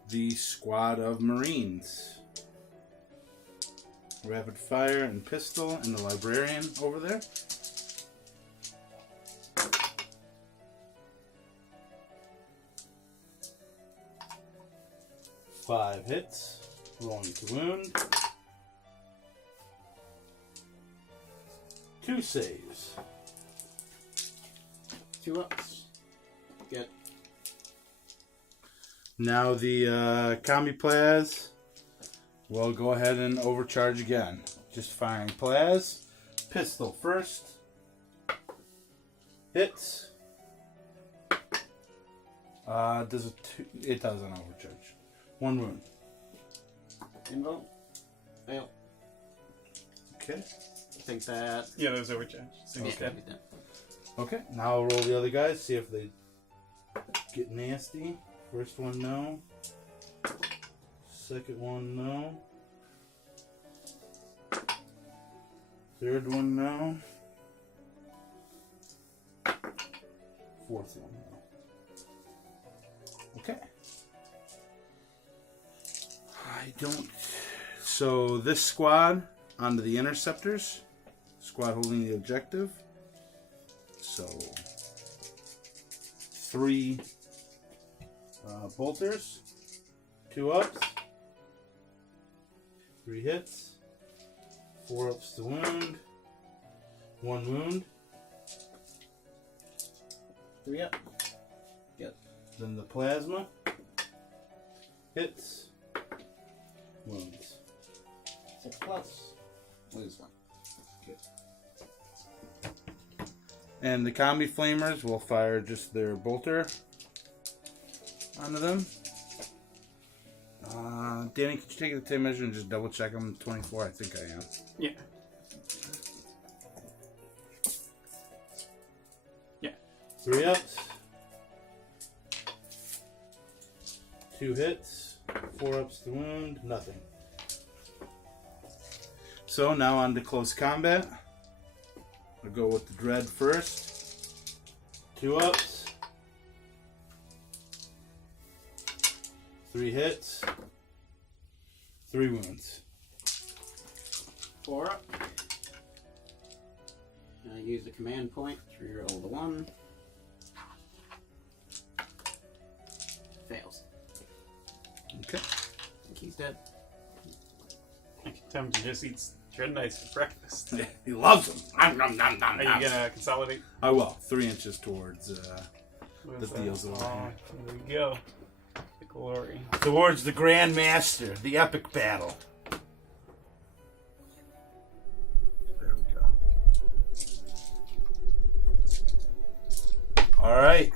the squad of Marines. Rapid fire and pistol and the Librarian over there. Five hits. Rolling to wound. 2 saves. 2 ups. Good. Now the Combi Plaz we'll go ahead and overcharge again. Just firing Plaz. Pistol first. Hits. It doesn't overcharge. 1 wound. Invo. Fail. Okay. I think that. Yeah, that was overcharged. Single Okay. step. Okay, now I'll roll the other guys, see if they get nasty. First one, no. Second one, no. Third one, no. Fourth one, no. Okay. I don't... So this squad onto the interceptors. Squad holding the objective. So 3 bolters, 2 ups, 3 hits, 4 ups to wound, 1 wound. 3 up. Good. Then the plasma hits, wounds. 6 plus. Lose 1. And the combi flamers will fire just their bolter onto them. Danny, could you take the tape measure and just double check them? 24, I think I am. Yeah. Yeah. 3 ups, 2 hits, 4 ups to wound, nothing. So now on to close combat. I'll go with the Dread first. 2 ups. 3 hits. 3 wounds. 4 up. Use the command point to reroll the 1. Fails. Okay. I think he's dead. I can tell him to just eat Dread Knights for breakfast. He loves them. Nom, nom, nom, nom, Are nom. you gonna consolidate? I will. 3 inches towards What is the that? deals over Oh, here. here we go. The glory. Towards the Grand Master, the epic battle. There we go. Alright.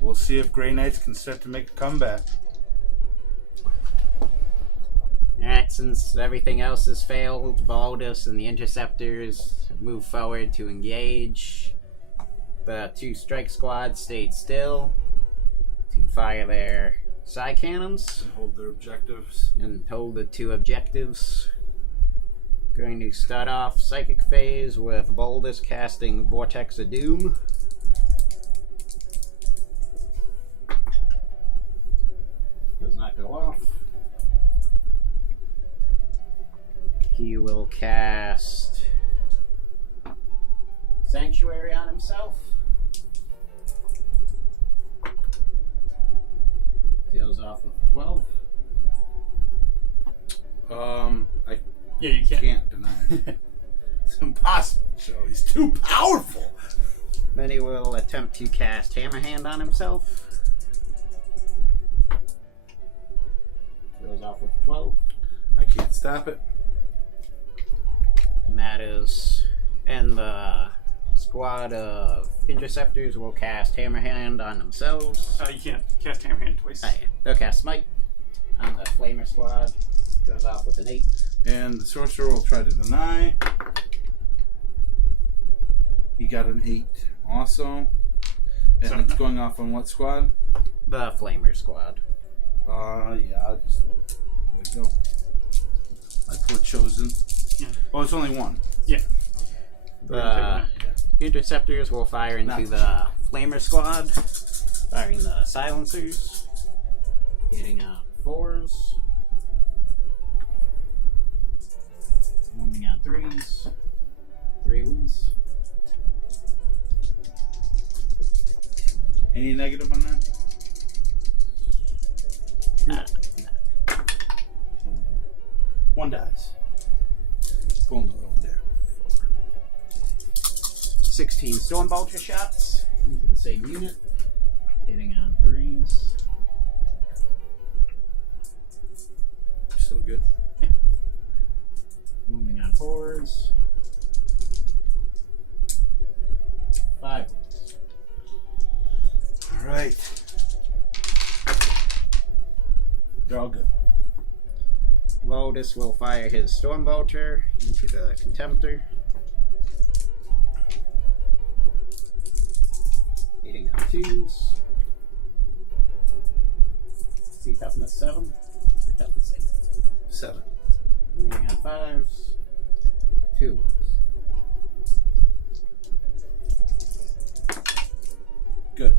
We'll see if Grey Knights can start to make a comeback. Alright, since everything else has failed, Valdus and the Interceptors move forward to engage. The 2 strike squads stayed still to fire their side cannons And hold their objectives. and hold the 2 objectives. Going to start off Psychic Phase with Valdus casting Vortex of Doom. Does not go off. He will cast Sanctuary on himself. Goes off with 12. I Yeah, you can't. can't deny it. It's impossible, Joe. He's too powerful. Then he will attempt to cast Hammerhand on himself. Goes off with 12. I can't stop it. And that is. And the squad of Interceptors will cast Hammerhand on themselves. You can't cast Hammerhand twice. Oh, yeah. They'll cast Smite on the Flamer squad. Goes off with an 8. And the sorcerer will try to deny. He got an 8 also. And So- it's going off on what squad? The Flamer squad. Yeah, I'll just let it go. I put chosen. Yeah. Oh, it's only 1. Yeah. The Yeah. Interceptors will fire into Not the Flamer squad, firing the silencers, hitting on 4s, moving on 3s, 3 wounds. Any negative on that? No. 1 dies. Boom, there. 16 Stormbolter shots into the same unit, hitting on 3s. 4s. 5 wounds. All right. They're all good. Voldus will fire his Stormbolter into the Contemptor. Hitting on 2s. See toughness 7. Or toughness 8. 7. Wounding on 5s. 2 wounds. Good.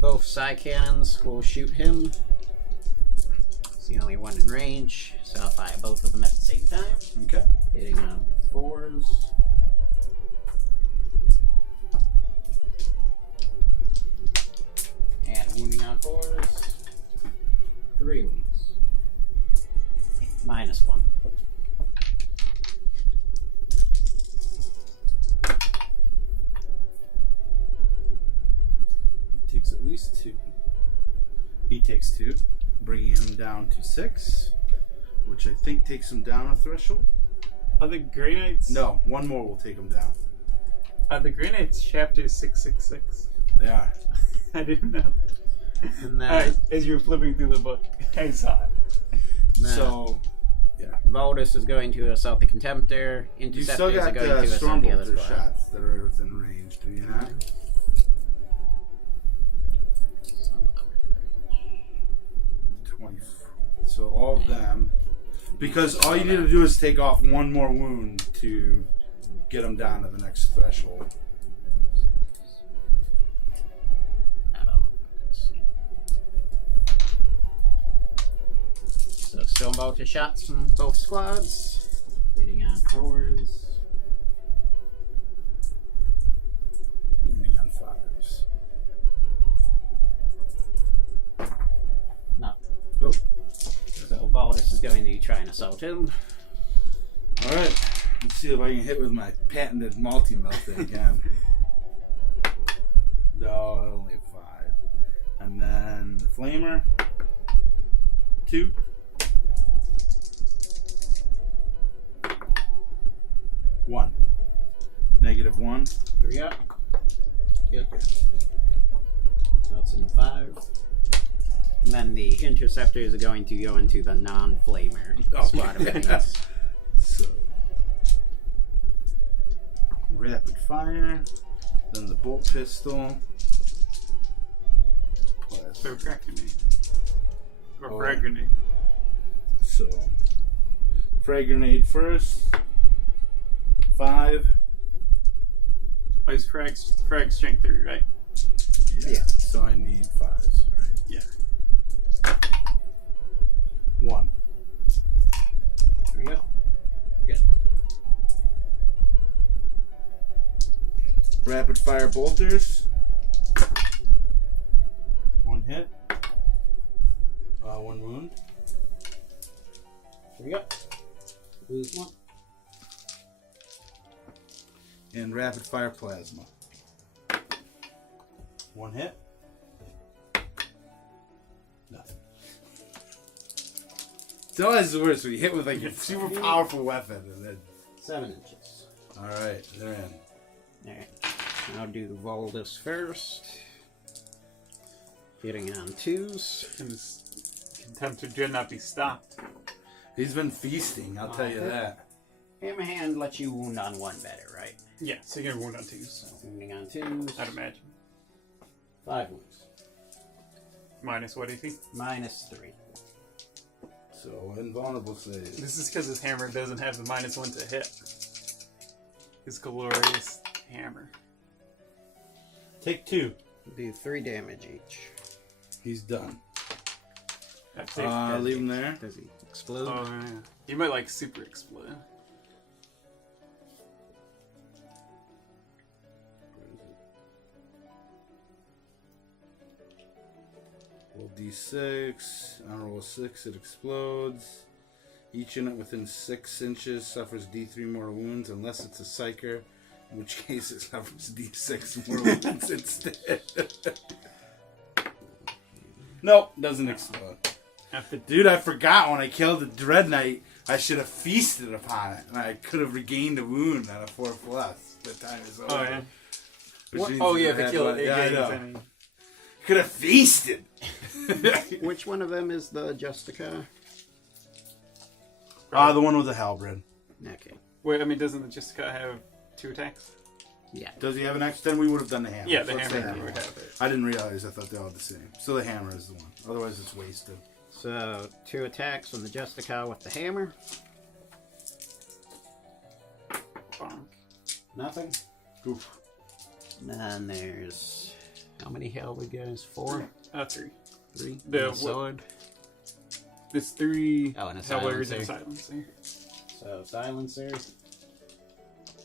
Both side cannons will shoot him. It's the only one in range, so I'll fire both of them at the same time. Okay. Hitting on 4s. And wounding on 4s. 3 wounds. -1. Takes at least 2. He takes 2, bringing him down to 6, which I think takes him down a threshold. Are the Grey Knights? No, one more will take him down. Are the Grey Knights chapter 666? They are. I didn't know. And then As you were flipping through the book, I saw it. So, yeah. Voldus is going to assault the Contemptor. You still Interceptors are got going to assault the other Stormbolter squad. shots that are within range, do you not? Some of them are in range. 24. So all of them. Because all you need to do is take off one more wound to get them down to the next threshold. Not all of them. Let's see. So Stormbolter shots from both squads. Hitting on 4s. Aiming on 5s. No. Oh. So Voldus is going to try and assault him. Alright. Let's see if I can hit with my patented multi-melta again. No, only a 5. And then the flamer. 2. One. -1. 3 up. Yep. So it's in 5. And then the interceptors are going to go into the non-flamer squad of enemies. So, rapid fire, then the bolt pistol. So crack grenade. Or Oh. frag grenade. So, frag grenade first. 5. Oh, it's frag strength 3, right? Yeah. So I need 5s, right? Yeah. 1. 3 up. Good. Rapid fire bolters. 1 hit. 1 wound. 3 up. Lose 1. And rapid fire plasma. 1 hit. Nothing. It's always the worst when you hit with like a super powerful weapon and then. 7 inches. Alright, they're in. Alright. I'll do Voldus first. Hitting on 2s. And this Contemptor did not be stopped. He's been feasting, I'll tell you that. Hammer hand lets you wound on 1 better, right? Yeah, so you're going to wound on 2s. So wounding on 2s. I'd imagine. 5 wounds. Minus what AP? -3. So, invulnerable save. This is because his hammer doesn't have the -1 to hit. His glorious hammer. Take 2. Do 3 damage each. He's done. That's it. Leave him there. Does he explode? Oh, yeah. You might like super explode. Roll d6. On roll 6, it explodes. Each unit within 6 inches suffers d3 more wounds unless it's a psyker, in which case it suffers d6 more wounds instead. Nope, doesn't explode. Dude, I forgot when I killed the Dread Knight I should have feasted upon it, and I could have regained a wound on a 4+. The time is over. Oh, yeah. Which What? means Oh, yeah, I the had kill one- it Yeah, I gains know. any. Could have feasted. Which one of them is the Justica? The one with the halberd. Okay. Wait, I mean, doesn't the Jessica have 2 attacks? Yeah. Does he have an extra? Then we would have done the hammer. Yeah, the So it's hammer would have it. I didn't realize. I thought they all had the same. So the hammer is the one. Otherwise, it's wasted. So 2 attacks on the Justica with the hammer. Bonk. Nothing. Oof. And then there's how many halberd guys? 4, 3. 3. The And a sword. It's 3 Oh, and a Hellers and a silencer. silencer. So silencer.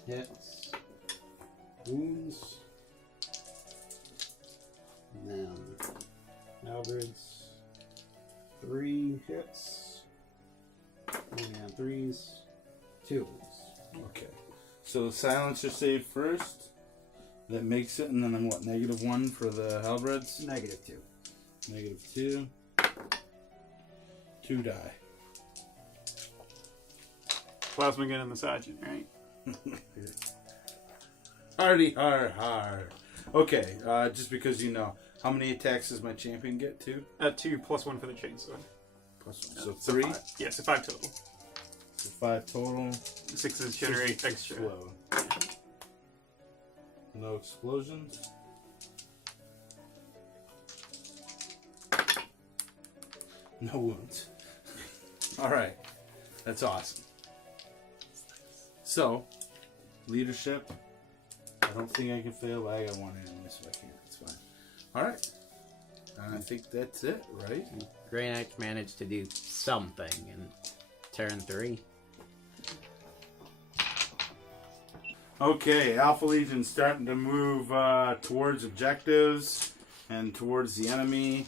Hits. Wounds. And then halberds. 3 hits. And 3s. 2 wounds. Okay. So the silencer saved first. That makes it, and then I'm what? -1 for the halberds. -2. -2. 2 die. Plasma gun and the sergeant, right? Hardy har har. Okay, just because you know. How many attacks does my champion get? 2? 2 plus 1 for the chainsaw. +1. So 3. 5. Yeah, so 5 total. So 5 total. 6s generate extra. Explode. No explosions. No wounds. Alright. That's awesome. So, leadership. I don't think I can fail. I got 1 enemy, so I can't. It's fine. Alright. And I think that's it, right? Grey Knights managed to do something in turn 3. Okay, Alpha Legion's starting to move towards objectives and towards the enemy.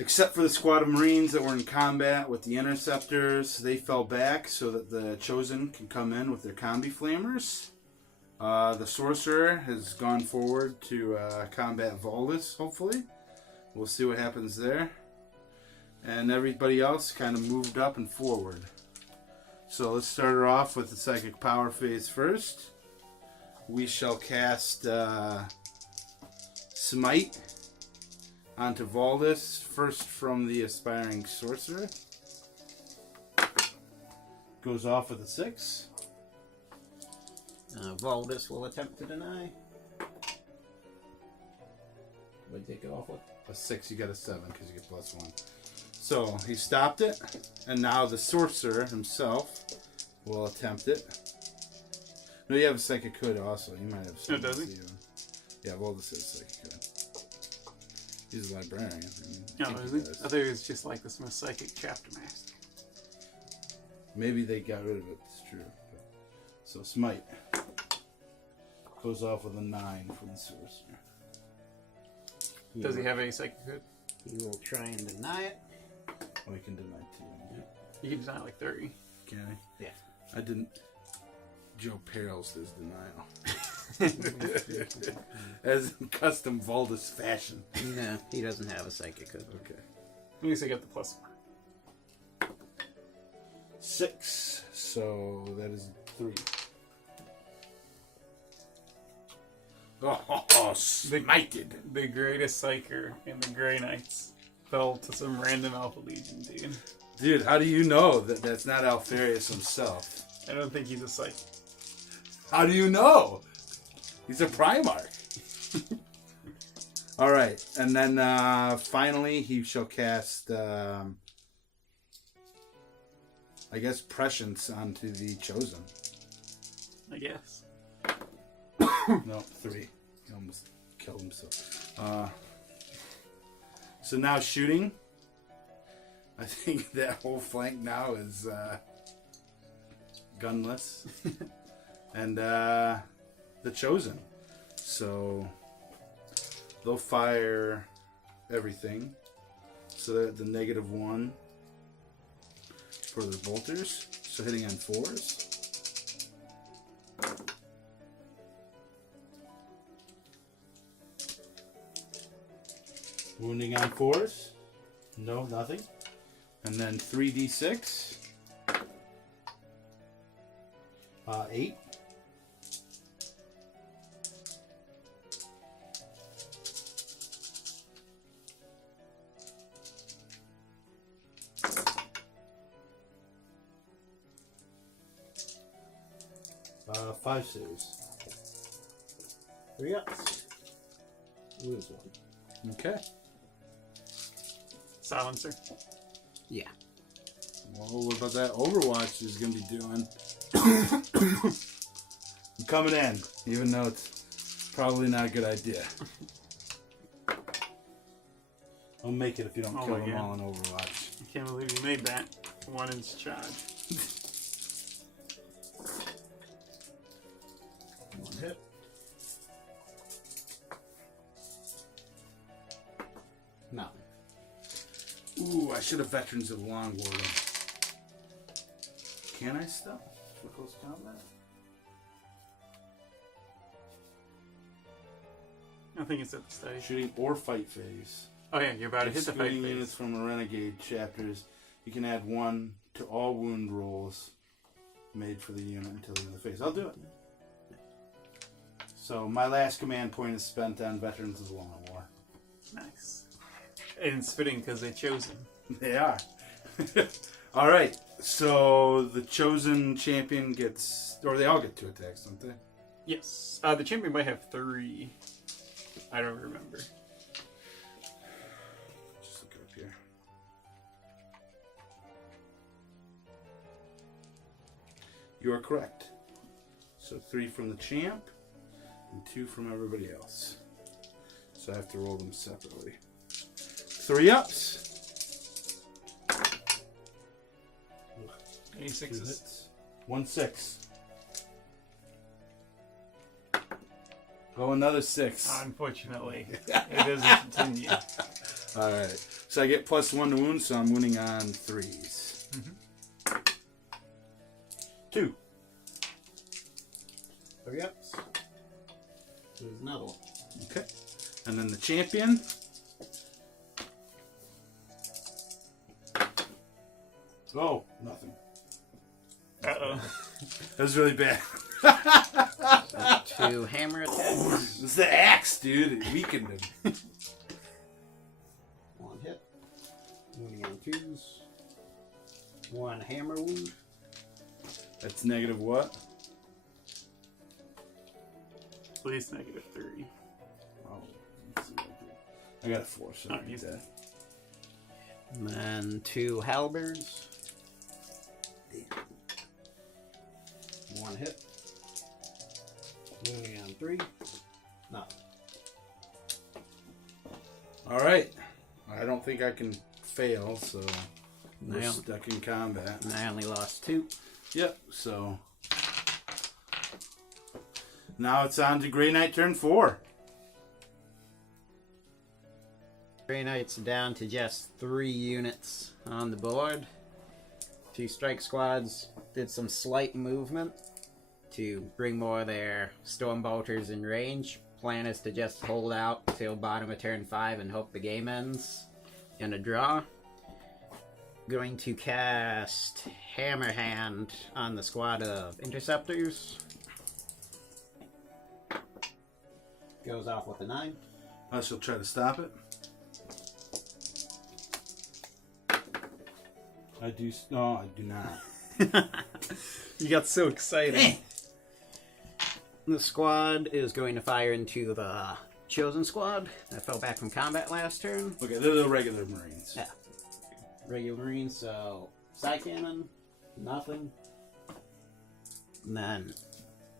Except for the squad of Marines that were in combat with the Interceptors, they fell back so that the Chosen can come in with their combi flamers. The Sorcerer has gone forward to combat Voldus, hopefully. We'll see what happens there. And everybody else kind of moved up and forward. So let's start her off with the Psychic Power phase first. We shall cast Smite onto Voldus, first from the Aspiring Sorcerer. Goes off with a 6. Voldus will attempt to deny. What did it go off with? A 6, you got a 7 because you get +1. So he stopped it, and now the Sorcerer himself will attempt it. No, you have a Psychic Hood also. You might have. Oh, does he? Yeah, Voldus has Psychic Hood. He's a librarian. I mean, No, I think is he it? does. I thought it was just like the Smith Psychic Chapter Master. Maybe they got rid of it. It's true. So Smite goes off with a 9 from the Sorcerer. Does he have a Psychic Hood? He will try and deny it. Oh, he can deny 2. You can design like 30. Can he? Yeah. I didn't. Joe Perils his denial. As in custom Voldus fashion. No, he doesn't have a psychic hood. Okay. At least I got the +1. 6. So that is 3. Oh, smited. The greatest Psyker in the Grey Knights fell to some random Alpha Legion dude. Dude, how do you know that that's not Alfarius himself? I don't think he's a Psychic. How do you know? He's a Primarch. Alright, and then finally he shall cast, I guess, Prescience onto the Chosen. I guess. No, 3. He almost killed himself. So now shooting. I think that whole flank now is gunless. And the Chosen. So they'll fire everything. So that the -1 for the bolters. So hitting on 4s. Wounding on 4s. No, nothing. And then 3d6. 8. Five saves. 3 ups. Lose 1. Okay. Silencer. Yeah. Well, what about that Overwatch is going to be doing? I'm coming in, even though it's probably not a good idea. I'll make it if you don't Oh kill my them God. all in Overwatch. I can't believe you made that. 1-inch charge. 1 hit. Nothing. Ooh, I should have Veterans of Longboard. Can I still? For close combat? I think it's at the stage. Shooting or fight phase. Oh yeah, you're about to hit the fight Excluding units phase. from a Renegade chapters, you can add 1 to all wound rolls made for the unit until the end of the phase. I'll do it. So my last command point is spent on Veterans of the Long War. Nice. And it's fitting because they chose him. They are. All right. So the chosen champion gets, or they all get 2 attacks, don't they? Yes. The champion might have 3. I don't remember. Just look it up here. You are correct. So 3 from the champ and 2 from everybody else. So I have to roll them separately. 3 ups. 2 A6s. hits. 1 6. Oh, another 6. Unfortunately, it doesn't continue. All right. So I get +1 to wound, so I'm winning on 3s. 2. 3 ups. Lose another 1. Okay. And then the champion. Oh, nothing. Uh-oh. That was really bad. 2 hammer attacks. It's the axe, dude. It weakened him. 1 hit. Wounding on 2s. 1 hammer wound. That's negative what? At least -3. Oh, let's see what I do. I got a 4, so I Oh, need you- that. And then 2 halberds. 1 hit. Wounding on 3. Nothing. All right. I don't think I can fail, so we're No. stuck in combat. And I only lost 2. Yep, so now it's on to Grey Knight turn 4. Grey Knight's down to just 3 units on the board. 2 strike squads did some slight movement to bring more of their storm bolters in range. Plan is to just hold out till bottom of turn 5 and hope the game ends in a draw. Going to cast Hammer Hand on the squad of interceptors. Goes off with a 9. I shall try to stop it. I do. No, I do not. You got so excited. The squad is going to fire into the chosen squad that fell back from combat last turn. Okay, they're the regular Marines. Yeah. Regular Marines, so side cannon, nothing. And then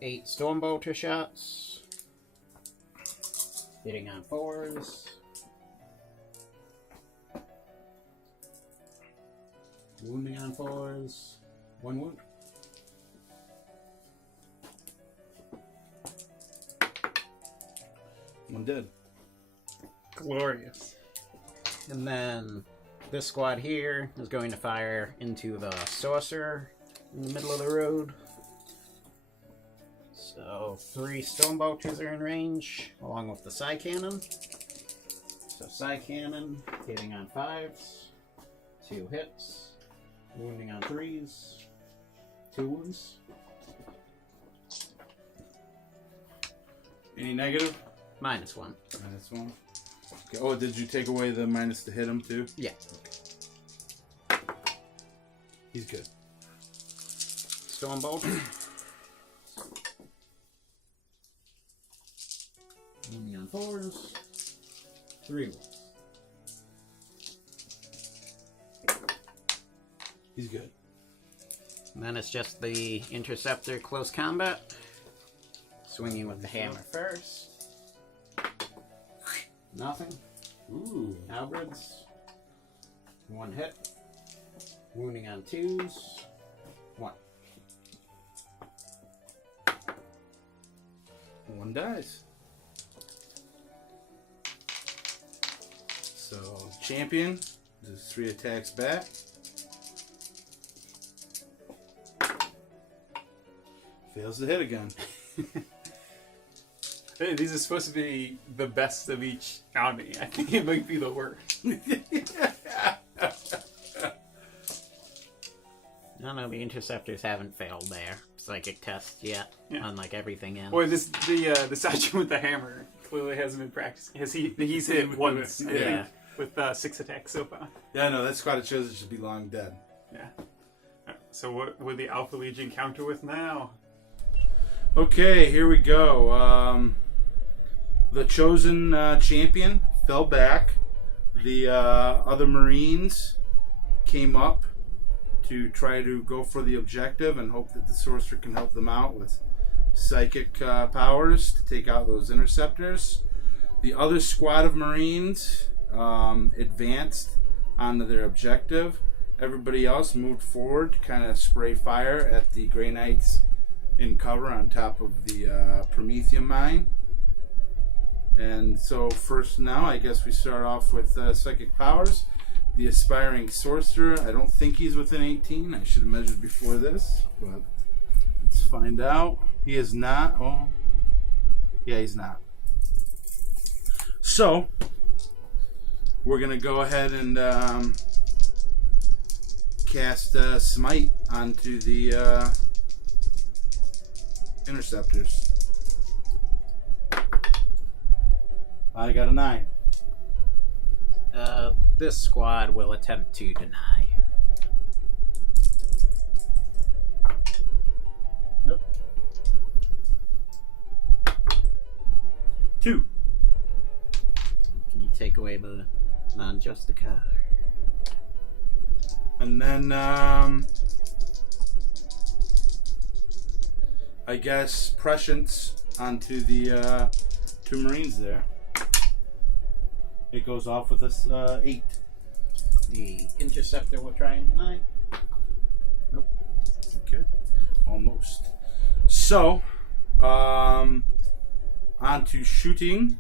8 Stormbolter shots. Hitting on 4s. Wounding on 4s. 1 wound. One dead. Glorious. And then this squad here is going to fire into the sorcerer in the middle of the road. So 3 Stonebolters are in range, along with the side cannon. So side cannon hitting on 5s, 2 hits, wounding on 3s, 2 wounds. Any negative? -1. -1. Okay. Oh, did you take away the minus to hit him too? Yeah. He's good. Stormbolt. Only on 4s. 3 ones. He's good. And then it's just the interceptor close combat. Swinging with the hammer first. Nothing. Ooh. Halberds. 1 hit. Wounding on 2s. 1. 1 dies. So, champion does 3 attacks back. Fails to hit again. Hey, these are supposed to be the best of each army. I think it might be the worst. No, the interceptors haven't failed their psychic test yet, Yeah. unlike everything else. Or the sergeant with the hammer clearly hasn't been practicing. He's hit once, I think, with 6 attacks so far. Yeah, no, that squad of chosen should be long dead. Yeah. So what would the Alpha Legion counter with now? Okay, here we go. The chosen champion fell back. The other Marines came up to try to go for the objective and hope that the sorcerer can help them out with psychic powers to take out those interceptors. The other squad of Marines advanced onto their objective. Everybody else moved forward to kind of spray fire at the Grey Knights in cover on top of the Prometheum mine. And so first now, I guess we start off with psychic powers. The aspiring sorcerer, I don't think he's within 18. I should have measured before this, but let's find out. He is not. Oh, yeah, he's not. So we're going to go ahead and cast Smite onto the interceptors. I got a 9. This squad will attempt to deny. Nope. 2. Can you take away the non-justica? And then, I guess, prescience onto the 2 Marines there. It goes off with a 8. The interceptor will try and deny. Nope. Okay. Almost. So, onto shooting.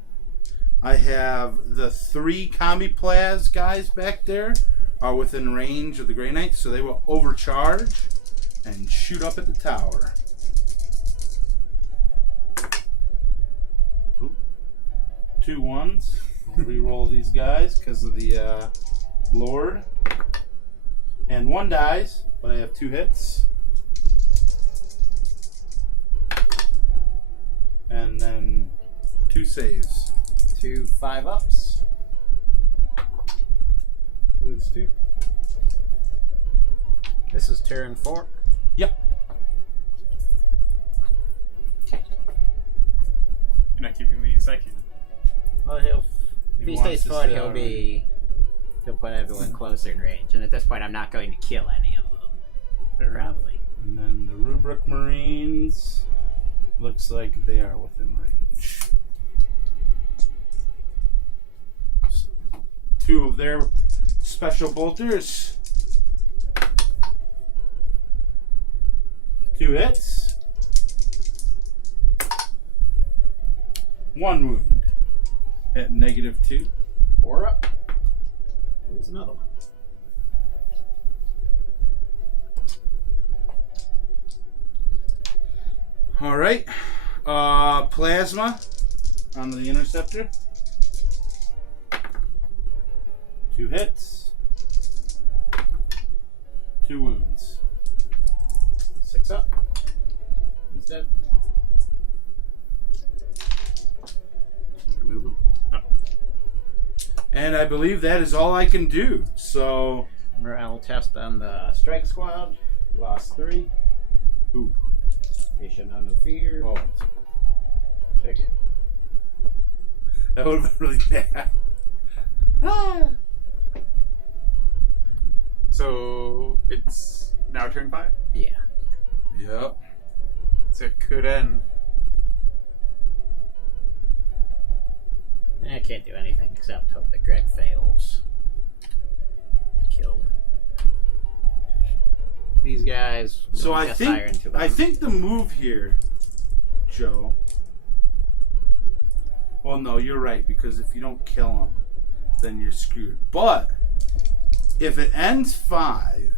I have the 3 Combi-Plaz guys back there are within range of the Grey Knights, so they will overcharge and shoot up at the tower. Oop. 2 1s. I'll re-roll these guys because of the Lord. And 1 dies, but I have 2 hits. And then 2 saves. 2 5-ups. Lose 2. This is turn 4. Yep. You're not keeping the psychic. Well, if he stays wants to put, stay he'll put everyone closer in range. And at this point, I'm not going to kill any of them. Probably. And then the Rubric Marines looks like they are within range. So, 2 of their special bolters. 2 hits. 1 wound at -2. 4 up. There's another one. All right. Plasma on the interceptor. 2 hits. 2 wounds. 6 up. He's dead. And I believe that is all I can do. So, Morale test on the strike squad. Lost 3. ooh, They should know no fear. oh, Take it. that would have been really bad. Ah. So it's now turn 5. Yeah. Yep. So it could end. I can't do anything except hope that Greg fails. Kill these guys. So Don't I just fire into them. think the move here, Joe. Well, no, you're right, because if you don't kill him, then you're screwed. But if it ends 5,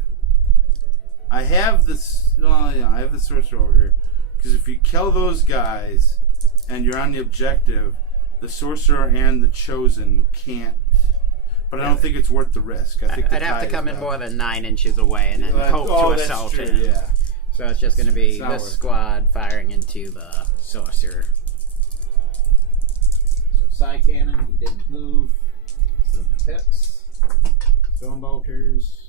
I have this. Oh yeah, I have the sorcerer over here. Because if you kill those guys and you're on the objective, the sorcerer and the chosen can't. But I don't think it's worth the risk. I think I'd have to come in more than 9 inches away and then hope to that's assault true, him. yeah. So it's just going to be It's not this worth it. squad firing into the sorcerer. So side cannon, he didn't move. So no hits. Storm bolters.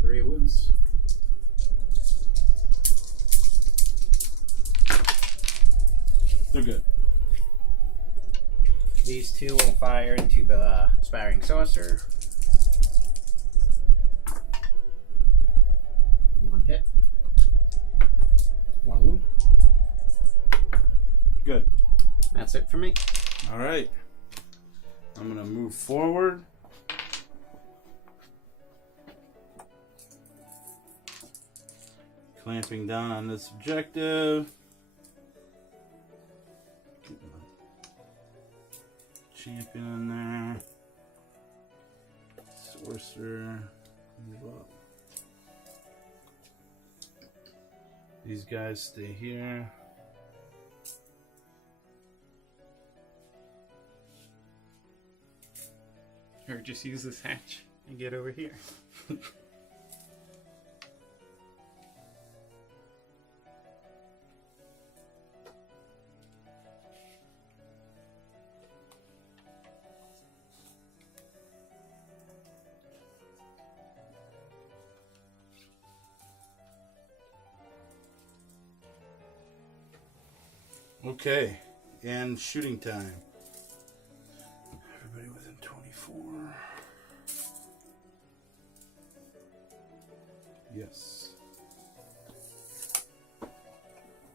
3 wounds. They're good. These 2 will fire into the aspiring sorcerer. 1 hit. 1 wound. Good. That's it for me. All right. I'm going to move forward. Clamping down on this objective. Get my champion in there. Sorcerer. Move up. These guys stay here. Or just use this hatch and get over here. Okay, and shooting time. Everybody within 24. Yes.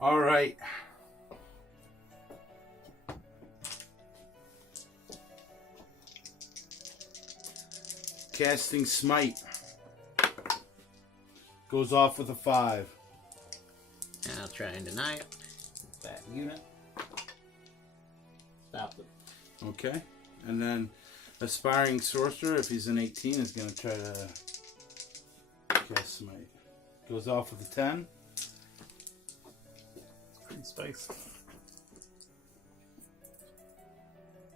All right. Casting Smite. Goes off with a 5. And I'll try and deny it. That unit. Stop it. Okay. And then Aspiring Sorcerer, if he's an 18, is going to try to cast Smite. Goes off with a 10. Pretty spicy.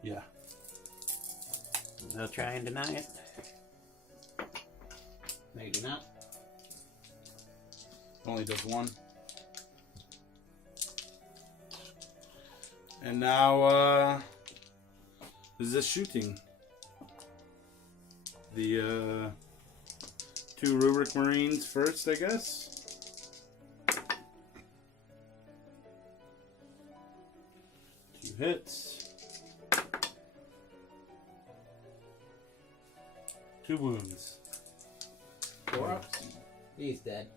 Yeah. I'll try and deny it. Maybe not. Only does 1. And now, is this shooting? The 2 Rubric Marines first, I guess. 2 hits. 2 wounds. 4 up. He's dead.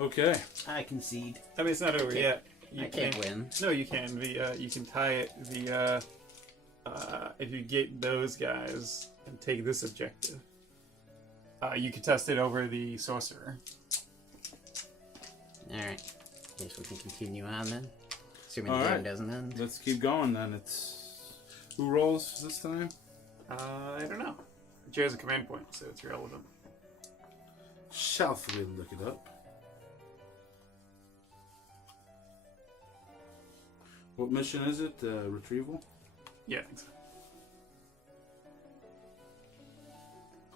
Okay. I concede. I mean, it's not over yet. I can't win. No, you can. You can tie it via if you get those guys and take this objective. You can test it over the sorcerer. Alright. Guess we can continue on then. Assuming All the game right. doesn't end. Let's keep going then. It's who rolls this time? I don't know. It shares a command point, so it's relevant. Shallfully look it up. What mission is it? Retrieval? Yeah, I think so.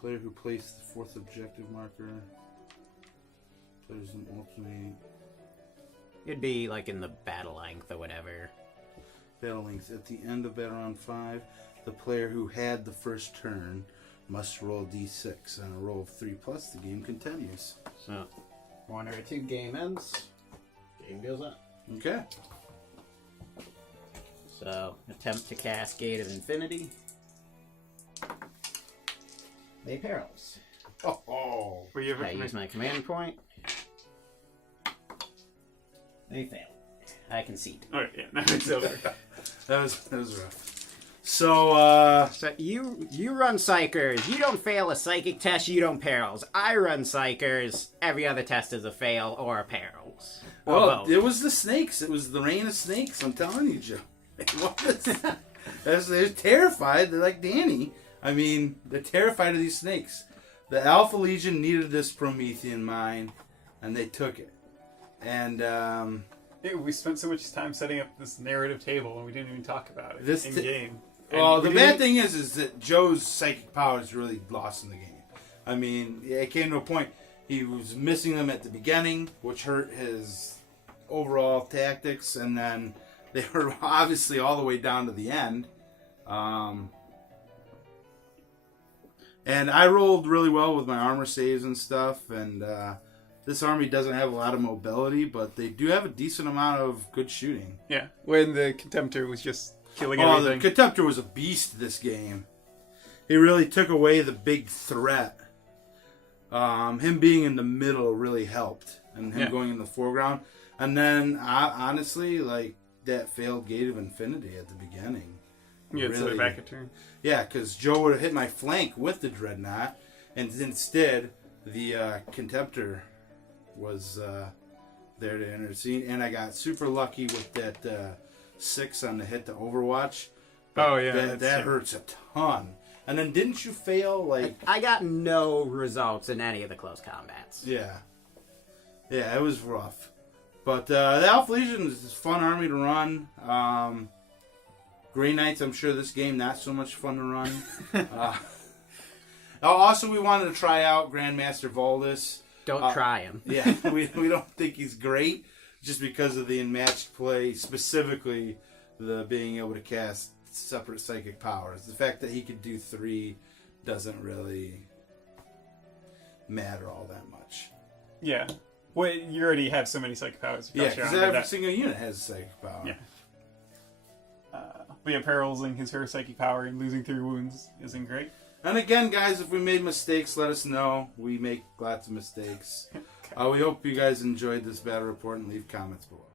Player who placed the 4th objective marker. Players an alternate. It'd be like in the battle length or whatever. Battle length. At the end of battle round 5, the player who had the first turn must roll d6. On a roll of 3+, the game continues. So, 1 or 2 game ends. Game goes up. Okay. So, attempt to cast Gate of Infinity. They paralyze. Oh. What do you have I use my command point. They fail. I concede. Alright, yeah, now it's over. That was rough. So, So you run Psychers. You don't fail a psychic test. You don't perils. I run Psychers. Every other test is a fail or a perils. Or well, both. it was the snakes. It was the rain of snakes. I'm telling you, Joe. It was. They're terrified. They're like Danny. I mean, they're terrified of these snakes. The Alpha Legion needed this Promethean mine, and they took it. And We spent so much time setting up this narrative table and we didn't even talk about it This in t- game. well, the bad thing is that Joe's psychic powers really lost in the game. I mean, it came to a point he was missing them at the beginning, which hurt his overall tactics, and then they were obviously all the way down to the end. And I rolled really well with my armor saves and stuff, and this army doesn't have a lot of mobility, but they do have a decent amount of good shooting. Yeah, when the Contemptor was just killing Oh, everything. the Contemptor was a beast this game. He really took away the big threat. Him being in the middle really helped, and him going in the foreground. And then, honestly, like, that failed Gate of Infinity at the beginning. Yeah, it's really, back a turn. Yeah, because Joe would have hit my flank with the Dreadnought, and instead, the Contemptor was there to intercede. And I got super lucky with that 6 on the hit to Overwatch. Oh, yeah. That hurts a ton. And then didn't you fail, like... I got no results in any of the close combats. Yeah. Yeah, it was rough. But the Alpha Legion is a fun army to run. Grey Knights, I'm sure this game not so much fun to run. Also, we wanted to try out Grandmaster Voldus. Don't try him. Yeah, we don't think he's great just because of the unmatched play, specifically the being able to cast separate psychic powers. The fact that he could do 3 doesn't really matter all that much. Yeah. Well, you already have so many psychic powers. Yeah, because every single unit has a psychic power. Yeah. But yeah, Perils his her psychic power and losing 3 wounds isn't great. And again, guys, if we made mistakes, let us know. We make lots of mistakes. We hope you guys enjoyed this battle report and leave comments below.